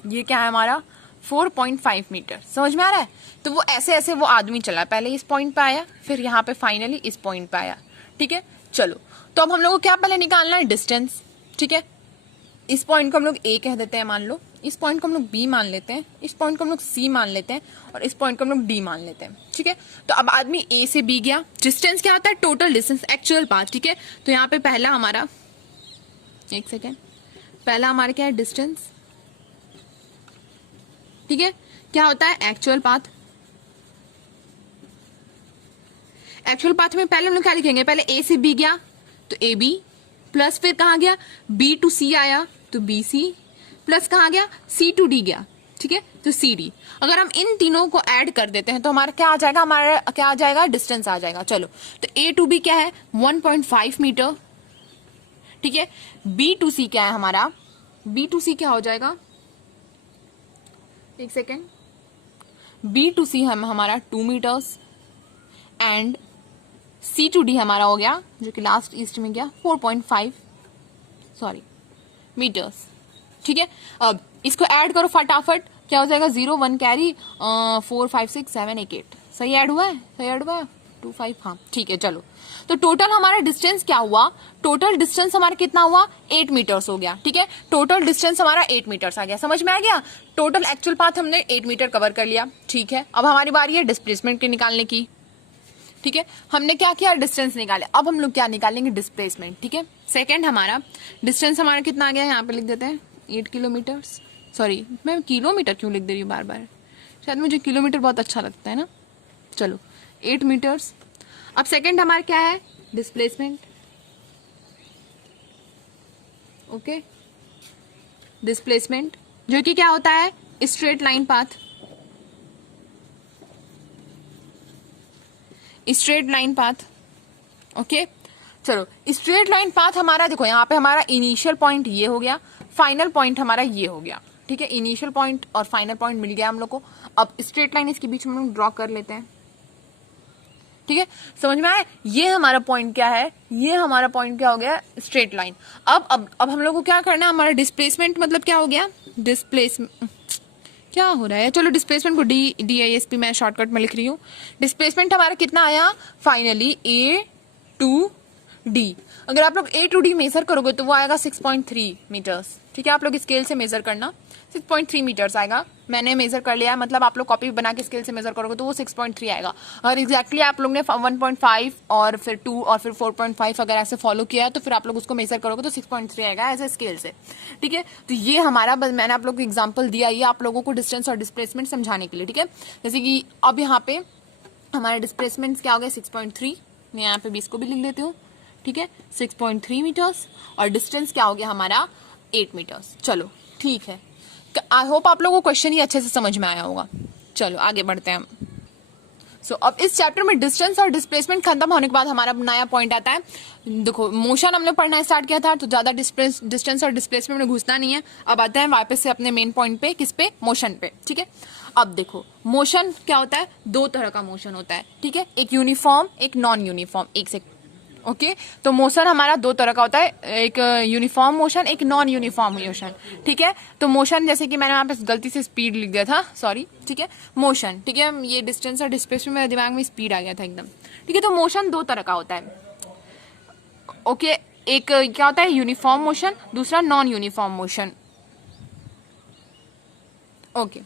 ये क्या है हमारा 4.5 मीटर। समझ में आ रहा है? तो वो ऐसे ऐसे वो आदमी चला, पहले इस पॉइंट पे आया, फिर यहाँ पे फाइनली इस पॉइंट पे आया। ठीक है, चलो तो अब हम लोग को क्या पहले निकालना है? डिस्टेंस। ठीक है, इस पॉइंट को हम लोग ए कह देते हैं, मान लो इस पॉइंट को हम लोग बी मान लेते हैं, इस पॉइंट को हम लोग सी मान लेते हैं, और इस पॉइंट को हम लोग डी मान लेते हैं। ठीक है, तो अब आदमी ए से बी गया। डिस्टेंस क्या होता है? Total distance, actual path. ठीक है, तो यहाँ पे पहला हमारा, एक सेकेंड, पहला हमारा क्या है? डिस्टेंस। ठीक है, क्या होता है? Actual path. एक्चुअल पाथ में पहले हम लोग क्या लिखेंगे? पहले ए से बी गया तो ए बी, प्लस फिर कहाँ गया? बी टू सी आया तो बी सी, प्लस कहाँ गया? सी टू डी गया। ठीक है, तो सी डी। अगर हम इन तीनों को ऐड कर देते हैं तो हमारा क्या आ जाएगा? हमारा क्या आ जाएगा? डिस्टेंस आ जाएगा। चलो, तो ए टू बी क्या है? 1.5 मीटर। ठीक है, बी टू सी क्या है हमारा? बी टू सी क्या हो जाएगा? एक सेकेंड, बी टू सी हम हमारा 2 metres, and C to D हमारा हो गया, जो कि लास्ट ईस्ट में गया, 4.5 मीटर्स। ठीक है, अब इसको ऐड करो फटाफट, क्या हो जाएगा? 0 1 कैरी, 4 5 6 7 8। सही ऐड हुआ है? सही ऐड हुआ है? 2 5, हाँ ठीक है। चलो, तो टोटल हमारा डिस्टेंस क्या हुआ? टोटल डिस्टेंस हमारा कितना हुआ? 8 मीटर्स हो गया। ठीक है, टोटल डिस्टेंस हमारा 8 मीटर्स आ गया। समझ में आ गया? टोटल एक्चुअल पाथ हमने 8 मीटर कवर कर लिया। ठीक है, अब हमारी बारी है डिस्प्लेसमेंट के निकालने की। ठीक है, हमने क्या किया? डिस्टेंस निकाले। अब हम लोग क्या निकालेंगे? डिस्प्लेसमेंट। ठीक है, सेकंड हमारा डिस्टेंस हमारा कितना आ गया? यहाँ पे लिख देते हैं 8 किलोमीटर। सॉरी, मैं किलोमीटर क्यों लिख दे रही हूँ बार बार? शायद मुझे किलोमीटर बहुत अच्छा लगता है ना। चलो, 8 मीटर्स। अब सेकंड हमारा क्या है? डिस्प्लेसमेंट। ओके, डिस्प्लेसमेंट जो कि क्या होता है? Straight line path. Straight line path. Okay, चलो, स्ट्रेट लाइन पाथ हमारा देखो, यहाँ पे हमारा इनिशियल पॉइंट ये हो गया, फाइनल पॉइंट हमारा ये हो गया। ठीक है, इनिशियल पॉइंट और फाइनल पॉइंट मिल गया हम लोग को। अब स्ट्रेट लाइन इसके बीच में हम लोग ड्रॉ कर लेते हैं। ठीक है, समझ में आया? ये हमारा पॉइंट क्या है? ये हमारा पॉइंट क्या हो गया? Straight line. अब हम लोग को क्या करना है? हमारा डिस्प्लेसमेंट मतलब क्या हो गया? डिस्प्लेसमेंट क्या हो रहा है? चलो, डिस्प्लेसमेंट को DISP मैं शॉर्टकट में लिख रही हूँ। डिस्प्लेसमेंट हमारा कितना आया? Finally A to D। अगर आप लोग A टू D मेजर करोगे तो वो आएगा 6.3 मीटर्स। ठीक है, आप लोग स्केल से मेजर करना, 6.3 मीटर्स आएगा। मैंने मेजर कर लिया है, मतलब आप लोग कॉपी बना के स्केल से मेजर करोगे तो वो 6.3 आएगा। और एग्जैक्टली आप लोग ने 1.5 और फिर 2 और फिर 4.5 अगर ऐसे फॉलो किया है तो फिर आप लोग उसको मेजर करोगे तो 6.3 आएगा ऐसे स्केल से। ठीक है, तो ये हमारा, बस मैंने आप लोग को एग्जाम्पल दिया ये आप लोगों को डिस्टेंस और डिस्प्लेसमेंट समझाने के लिए। ठीक है, जैसे कि अब यहाँ पे हमारा डिस्प्लेसमेंट क्या हो गया? 6.3। मैं यहाँ पे 20 को भी लिख देती हूँ। ठीक है, 6.3 मीटर्स, और डिस्टेंस क्या हो गया हमारा? 8 मीटर्स। चलो ठीक है, आई होप आप लोगों को क्वेश्चन ही अच्छे से समझ में आया होगा। चलो आगे बढ़ते हैं हम। अब इस चैप्टर में डिस्टेंस और डिस्प्लेसमेंट खत्म होने के बाद हमारा नया पॉइंट आता है। देखो, मोशन हमने पढ़ना स्टार्ट किया था तो ज्यादा डिस्टेंस और डिस्प्लेसमेंट में घुसना नहीं है। अब आते हैं वापस से अपने मेन पॉइंट पे, किस पे? मोशन पे। ठीक है, अब देखो, मोशन क्या होता है? 2 तरह का मोशन होता है। ठीक है, एक यूनिफॉर्म, एक नॉन यूनिफॉर्म। एक से ओके, तो मोशन हमारा 2 तरह का होता है, एक यूनिफॉर्म मोशन, एक नॉन यूनिफॉर्म मोशन। ठीक है, तो मोशन, जैसे कि मैंने यहाँ पे गलती से स्पीड लिख दिया था, सॉरी। ठीक है, मोशन, ठीक है, ये डिस्टेंस और डिस्प्लेसमेंट मेरे दिमाग में स्पीड आ गया था एकदम। ठीक है, तो मोशन 2 तरह का होता है। ओके, एक क्या होता है? यूनिफॉर्म मोशन, दूसरा नॉन यूनिफॉर्म मोशन। ओके,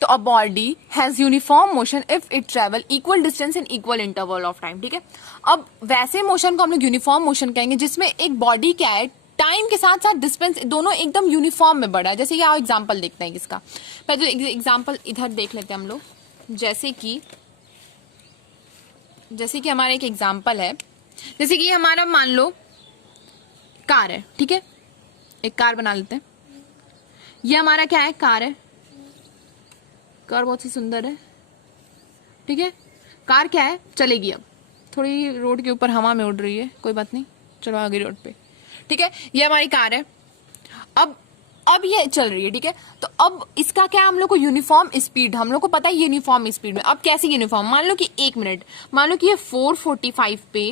तो a body has uniform motion if it travel equal distance in equal interval of time. ठीक है, अब वैसे मोशन को हम लोग यूनिफॉर्म मोशन कहेंगे जिसमें एक बॉडी क्या है, टाइम के साथ साथ डिस्टेंस दोनों एकदम यूनिफॉर्म में बढ़ा है। जैसे कि एग्जांपल देखते हैं किसका, पहले तो एग्जांपल इधर देख लेते हैं हम लोग। जैसे कि हमारा एक एग्जांपल है, जैसे कि हमारा मान लो कार है। ठीक है, एक कार बना लेते हैं। ये हमारा क्या है? कार है। कार बहुत ही सुंदर है। ठीक है, कार क्या है? चलेगी। अब थोड़ी रोड के ऊपर हवा में उड़ रही है, कोई बात नहीं, चलो आगे रोड पे। ठीक है, ये हमारी कार है। अब ये चल रही है। ठीक है, तो अब इसका क्या, हम लोग को यूनिफॉर्म स्पीड, हम लोग को पता है यूनिफॉर्म स्पीड में। अब कैसी यूनिफॉर्म? मान लो कि 1 मिनट, मान लो कि ये 4:45 पे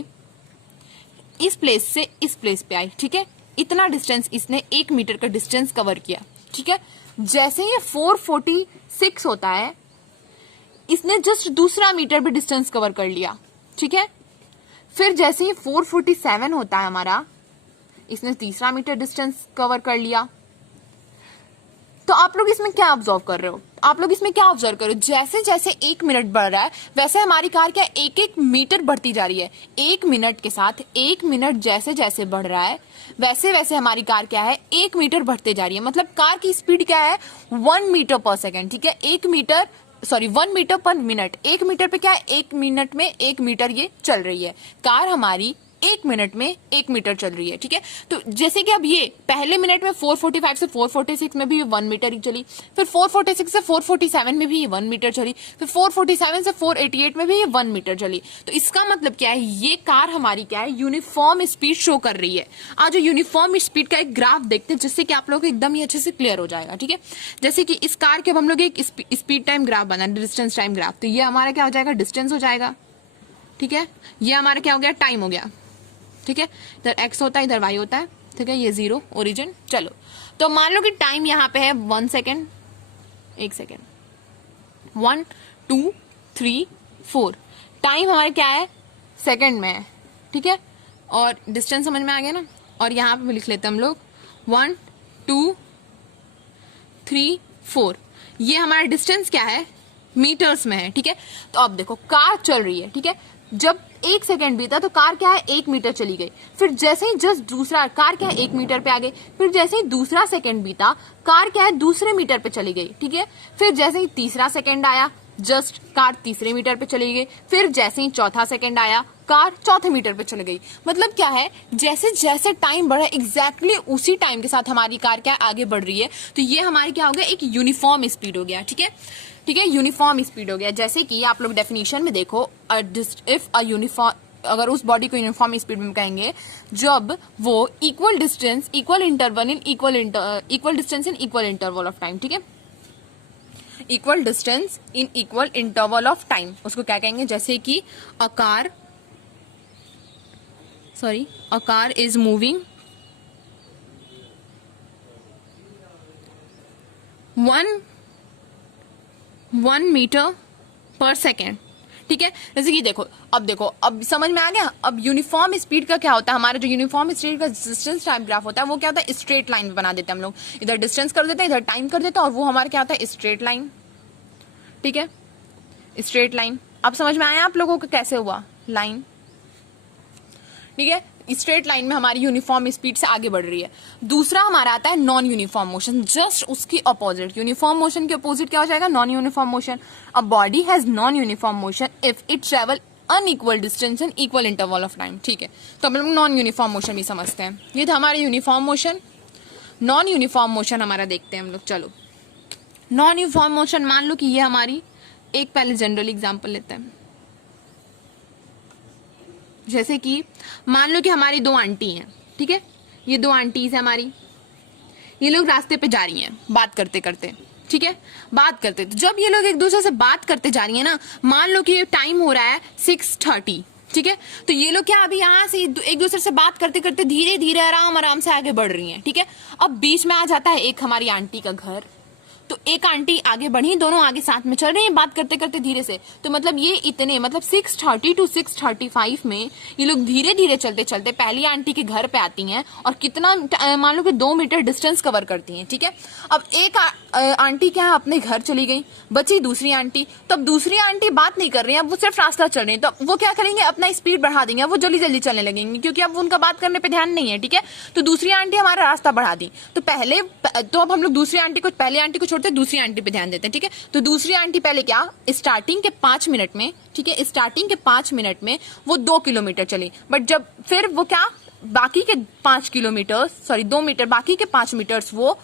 इस प्लेस से इस प्लेस पे आई। ठीक है, इतना डिस्टेंस इसने 1 मीटर का डिस्टेंस कवर किया। ठीक है, जैसे ये 446 होता है, इसने जस्ट दूसरा मीटर भी डिस्टेंस कवर कर लिया, ठीक है। फिर जैसे ही 447 होता है हमारा, इसने तीसरा मीटर डिस्टेंस कवर कर लिया। तो आप लोग इसमें क्या ऑब्जर्व कर रहे हो? आप लोग इसमें क्या ऑब्जर्व कर रहे हो? जैसे जैसे 1 मिनट बढ़ रहा है वैसे हमारी कार क्या 1-1 मीटर बढ़ती जा रही है। 1 मिनट के साथ 1 मिनट जैसे जैसे बढ़ रहा है वैसे वैसे हमारी कार क्या है 1 मीटर बढ़ते जा रही है। मतलब कार की स्पीड क्या है 1 मीटर पर सेकेंड, ठीक है। 1 मीटर पर मिनट। 1 मीटर पे क्या है 1 मिनट में 1 मीटर ये चल रही है कार हमारी। 1 मिनट में 1 मीटर चल रही है, ठीक है। तो जैसे कि अब ये पहले मिनट में 445 से 446 में भी 1 मीटर ही चली, फिर 446 से 447 में भी 1 मीटर चली, फिर 447 से 488 में भी 1 मीटर चली। तो इसका मतलब क्या है, ये कार हमारी क्या है यूनिफॉर्म स्पीड शो कर रही है। आज यूनिफॉर्म स्पीड का एक ग्राफ देखते हैं जिससे कि आप लोग को एकदम ही अच्छे से क्लियर हो जाएगा, ठीक है। जैसे कि इस कार के अब हम लोग एक स्पीड टाइम ग्राफ बना, डिस्टेंस टाइम ग्राफ। तो ये हमारा क्या हो जाएगा डिस्टेंस हो जाएगा, ठीक है। ये हमारा क्या हो गया टाइम हो गया, ठीक है। इधर x होता है इधर y होता है, ठीक है। ये 0 ओरिजिन। चलो तो मान लो कि टाइम यहाँ पे है 1 सेकेंड, 1 सेकेंड, 1 2 3 4। टाइम हमारे क्या है सेकेंड में है, ठीक है। और डिस्टेंस समझ में आ गया ना। और यहाँ पे लिख लेते हैं हम लोग 1 2 3 4। ये हमारा डिस्टेंस क्या है मीटर्स में है, ठीक है। तो अब देखो कार चल रही है, ठीक है। जब 1 सेकेंड बीता तो कार क्या है 1 मीटर चली गई। फिर जैसे ही जस्ट दूसरा कार क्या है 1 मीटर पे आ गई। फिर जैसे ही दूसरा सेकेंड बीता कार क्या है दूसरे मीटर पे चली गई, ठीक है। फिर जैसे ही तीसरा सेकेंड आया जस्ट कार तीसरे मीटर पे चली गई। फिर जैसे ही चौथा सेकेंड आया कार चौथे मीटर पे चली गई। मतलब क्या है जैसे जैसे टाइम बढ़ा एग्जैक्टली उसी टाइम के साथ हमारी कार क्या आगे बढ़ रही है। तो ये हमारी क्या हो गया एक यूनिफॉर्म स्पीड हो गया, ठीक है, ठीक है। यूनिफॉर्म स्पीड हो गया। जैसे कि आप लोग डेफिनेशन में देखो इफ अ यूनिफॉर्म, अगर उस बॉडी को यूनिफॉर्म स्पीड में कहेंगे जब वो equal distance equal interval in equal distance in equal interval of time, ठीक है। Equal distance in equal interval of time उसको क्या कहेंगे। जैसे कि a car is moving 1 metre per second, ठीक है। जैसे कि देखो अब समझ में आ गया। अब यूनिफॉर्म स्पीड का क्या होता है, हमारा जो यूनिफॉर्म स्पीड का डिस्टेंस टाइम ग्राफ होता है वो क्या होता है स्ट्रेट लाइन बना देते हैं हम लोग। इधर डिस्टेंस कर देते हैं इधर टाइम कर देते हैं और वो हमारा क्या होता है स्ट्रेट लाइन, ठीक है, स्ट्रेट लाइन। अब समझ में आया आप लोगों को कैसे हुआ लाइन, ठीक है। स्ट्रेट लाइन में हमारी यूनिफॉर्म स्पीड से आगे बढ़ रही है। दूसरा हमारा आता है नॉन यूनिफॉर्म मोशन, जस्ट उसकी अपोजिट। यूनिफॉर्म मोशन के अपोजिट क्या हो जाएगा non uniform motion. A body has non uniform motion if it travel unequal distance in equal interval of time, ठीक है। तो हम लोग नॉन यूनिफॉर्म मोशन भी समझते हैं। ये था हमारा uniform motion. Non uniform motion हमारा देखते हैं हम लोग। चलो नॉन यूनिफॉर्म मोशन मान लो कि ये हमारी एक पहले जनरल एग्जाम्पल लेते हैं। जैसे कि मान लो कि हमारी 2 आंटी हैं, ठीक है। ये 2 आंटीज है हमारी, ये लोग रास्ते पे जा रही हैं बात करते करते, ठीक है, बात करते। तो जब ये लोग एक दूसरे से बात करते जा रही है ना, मान लो कि टाइम हो रहा है 6:30, ठीक है। तो ये लोग क्या अभी यहाँ से एक दूसरे से बात करते करते धीरे धीरे आराम आराम से आगे बढ़ रही हैं, ठीक है। अब बीच में आ जाता है एक हमारी आंटी का घर। तो एक आंटी आगे बढ़ी, दोनों आगे साथ में चल रही हैं बात करते करते धीरे से। तो मतलब ये इतने 6:30 to 6:35 में ये लोग धीरे धीरे चलते चलते पहली आंटी के घर पे आती हैं और कितना मान लो कि 2 मीटर डिस्टेंस कवर करती हैं, ठीक है। अब एक आंटी क्या है अपने घर चली गई, बची दूसरी आंटी। तो अब दूसरी आंटी बात नहीं कर रही है, अब वो सिर्फ रास्ता चल रही है। तो वो क्या करेंगे अपना स्पीड बढ़ा देंगे, वो जल्दी जल्दी चलने लगेंगे क्योंकि अब उनका बात करने पे ध्यान नहीं है, ठीक है। तो दूसरी आंटी हमारा रास्ता बढ़ा दी। तो अब हम लोग दूसरी आंटी को पहले आंटी को छोड़ते दूसरी आंटी पे ध्यान देते हैं, ठीक है। तो दूसरी आंटी पहले क्या स्टार्टिंग के 5 मिनट में, ठीक है, स्टार्टिंग के 5 मिनट में वो 2 किलोमीटर चली। बट जब फिर वो क्या बाकी के 2 मीटर बाकी के 5 मीटर्स वो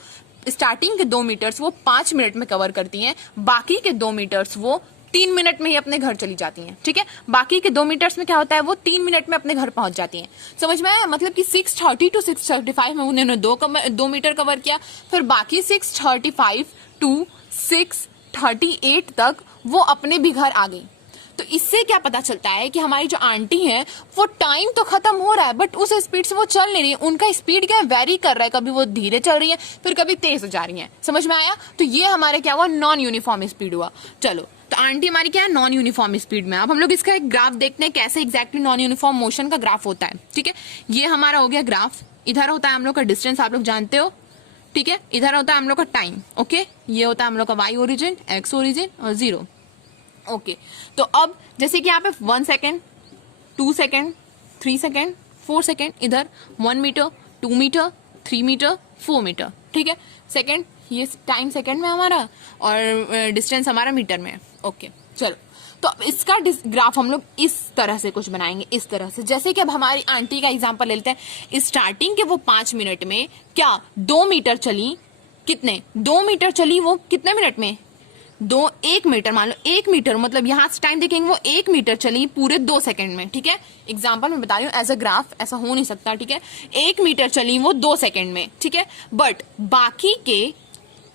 स्टार्टिंग के 2 मीटर्स वो 5 मिनट में कवर करती हैं, बाकी के 2 मीटर्स वो 3 मिनट में ही अपने घर चली जाती हैं, ठीक है। बाकी के 2 मीटर्स में क्या होता है वो 3 मिनट में अपने घर पहुंच जाती हैं। समझ में आया। मतलब कि 6:30 to 6:35 में उन्होंने 2 मीटर कवर किया। फिर बाकी 6:35 to 6:38 तक वो अपने भी घर आ गई। तो इससे क्या पता चलता है कि हमारी जो आंटी है वो टाइम तो खत्म हो रहा है बट उस स्पीड से वो चल नहीं रही है, उनका स्पीड क्या है वेरी कर रहा है, कभी वो धीरे चल रही है फिर कभी तेज हो जा रही है। समझ में आया? तो ये हमारे क्या हुआ, नॉन यूनिफॉर्म स्पीड हुआ। चलो तो आंटी हमारी क्या है, नॉन यूनिफॉर्म स्पीड में। अब हम लोग इसका एक ग्राफ देखते हैं कैसे एग्जैक्टली नॉन यूनिफॉर्म मोशन का ग्राफ होता है। ठीक है, ये हमारा हो गया ग्राफ। इधर होता है हम लोग का डिस्टेंस, आप लोग जानते हो। ठीक है, इधर होता है हम लोग का टाइम। ओके, ये होता है हम लोग का वाई ओरिजिन, एक्स ओरिजिन और 0। ओके, तो अब जैसे कि यहाँ पे 1 सेकेंड, 2 सेकेंड, 3 सेकेंड, 4 सेकेंड, इधर 1 मीटर, 2 मीटर, 3 मीटर, 4 मीटर। ठीक है, सेकेंड, ये टाइम सेकेंड में हमारा और डिस्टेंस हमारा मीटर में। ओके, चलो तो अब इसका ग्राफ हम लोग इस तरह से कुछ बनाएंगे, इस तरह से। जैसे कि अब हमारी आंटी का एग्जांपल लेते हैं। स्टार्टिंग के वो 5 मिनट में क्या 2 मीटर चली, कितने 2 मीटर चली वो कितने मिनट में, 1 मीटर, मान लो 1 मीटर, मतलब यहां से टाइम देखेंगे वो 1 मीटर चली पूरे 2 सेकंड में। ठीक है, एग्जांपल मैं बता रही हूँ, एज अ ग्राफ ऐसा हो नहीं सकता। ठीक है, 1 मीटर चली वो 2 सेकंड में। ठीक है, बट बाकी के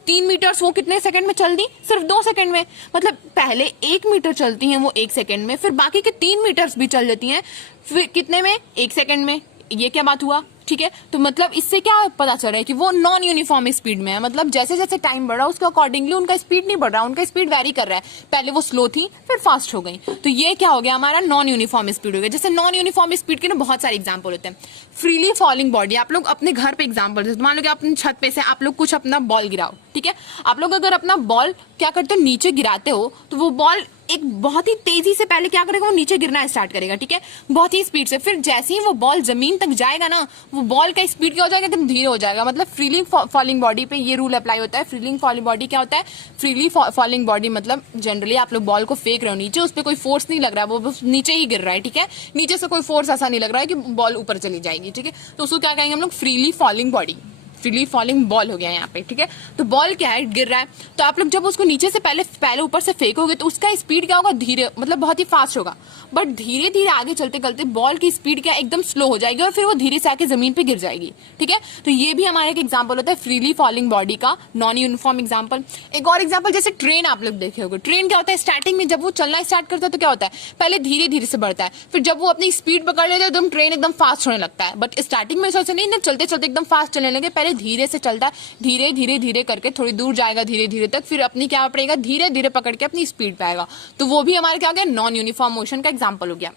3 मीटर्स वो कितने सेकंड में चल दी, सिर्फ 2 सेकंड में। मतलब पहले 1 मीटर चलती हैं वो 1 सेकंड में, फिर बाकी के 3 मीटर्स भी चल जाती हैं फिर कितने में, 1 सेकंड में। ये क्या बात हुआ? ठीक है, तो मतलब इससे क्या पता चल रहा है कि वो नॉन यूनिफॉर्म स्पीड में है। मतलब जैसे जैसे टाइम बढ़ रहा है उसके अकॉर्डिंगली उनका स्पीड नहीं बढ़ रहा, उनका स्पीड वेरी कर रहा है। पहले वो स्लो थी फिर फास्ट हो गई, तो ये क्या हो गया, हमारा नॉन यूनिफॉर्म स्पीड हो गया। जैसे नॉन यूनिफॉर्म स्पीड के ना बहुत सारे एग्जाम्पल होते हैं। फ्रीली फॉलिंग बॉडी, आप लोग अपने घर पे एग्जाम्पल, मान लो कि अपनी छत पे से आप लोग कुछ अपना बॉल गिराओ। ठीक है, आप लोग अगर अपना बॉल क्या करते हो, नीचे गिराते हो, तो वो बॉल एक बहुत ही तेजी से पहले क्या करेगा, वो नीचे गिरना स्टार्ट करेगा। ठीक है, बहुत ही स्पीड से। फिर जैसे ही वो बॉल जमीन तक जाएगा ना, वो बॉल का स्पीड क्या हो जाएगा, एकदम धीरे हो जाएगा। मतलब फ्रीली फॉलिंग बॉडी पे ये रूल अप्लाई होता है। फ्रीली फॉलिंग बॉडी क्या होता है, फ्रीली फॉलिंग बॉडी मतलब जनरली आप लोग बॉल को फेंक रहे हो नीचे, उस पर कोई फोर्स नहीं लग रहा है, वो नीचे ही गिर रहा है। ठीक है, नीचे से कोई फोर्स ऐसा नहीं लग रहा है कि बॉल ऊपर चली जाएगी। ठीक है, तो उसको क्या कहेंगे हम लोग, freely falling body, freely falling ball हो गया यहाँ पे। ठीक है, तो बॉल क्या है, गिर रहा है, तो आप लोग जब उसको नीचे से पहले ऊपर से फेंकोगे तो उसका स्पीड क्या होगा, धीरे, मतलब बहुत ही फास्ट होगा। बट धीरे धीरे आगे चलते चलते बॉल की स्पीड क्या एकदम स्लो हो जाएगी और फिर वो धीरे से आके जमीन पे गिर जाएगी। ठीक है, तो ये भी हमारा एक एग्जाम्पल होता है फ्रीली फॉलिंग बॉडी का नॉन यूनिफॉर्म एग्जाम्पल। एक और एग्जाम्पल, जैसे ट्रेन आप लोग देखे होंगे। ट्रेन क्या होता है, स्टार्टिंग में जब वो चलना स्टार्ट करता है तो क्या होता है, पहले धीरे धीरे से बढ़ता है, फिर जब वो अपनी स्पीड पकड़ लेता है एकदम ट्रेन एकदम फास्ट होने लगता है। बट स्टार्टिंग में सोचा नहीं ना, चलते चलते एकदम फास्ट चलने लगे, पहले धीरे से चलता, धीरे धीरे धीरे करके थोड़ी दूर जाएगा धीरे धीरे तक, फिर अपनी क्या पड़ेगा, धीरे धीरे पकड़ के अपनी स्पीड पे आएगा। तो वो भी हमारे क्या हो गया, नॉन यूनिफॉर्म मोशन का एग्जांपल हो गया।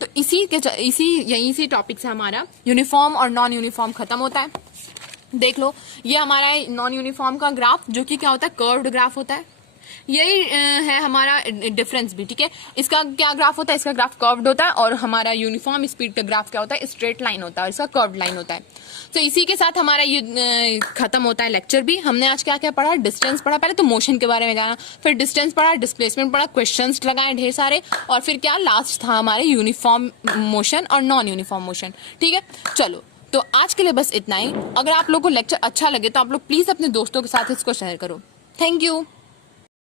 तो यहीं से टॉपिक से हमारा यूनिफॉर्म और नॉन यूनिफॉर्म खत्म होता है। देख लो, ये हमारा नॉन यूनिफॉर्म का ग्राफ, जो कि क्या होता है, कर्व्ड ग्राफ होता है। यही है हमारा डिफरेंस भी। ठीक है, इसका क्या ग्राफ होता है, इसका ग्राफ कर्व्ड होता है, और हमारा यूनिफॉर्म स्पीड का ग्राफ क्या होता है, स्ट्रेट लाइन होता है, और इसका कर्व्ड लाइन होता है। तो इसी के साथ हमारा ये खत्म होता है लेक्चर भी। हमने आज क्या क्या पढ़ा, डिस्टेंस पढ़ा, पहले तो मोशन के बारे में जाना, फिर डिस्टेंस पढ़ा, डिस्प्लेसमेंट पढ़ा, क्वेश्चंस लगाए ढेर सारे, और फिर क्या लास्ट था हमारे यूनिफॉर्म मोशन और नॉन यूनिफॉर्म मोशन। ठीक है, चलो तो आज के लिए बस इतना ही। अगर आप लोगों को लेक्चर अच्छा लगे तो आप लोग प्लीज अपने दोस्तों के साथ इसको शेयर करो। Thank you.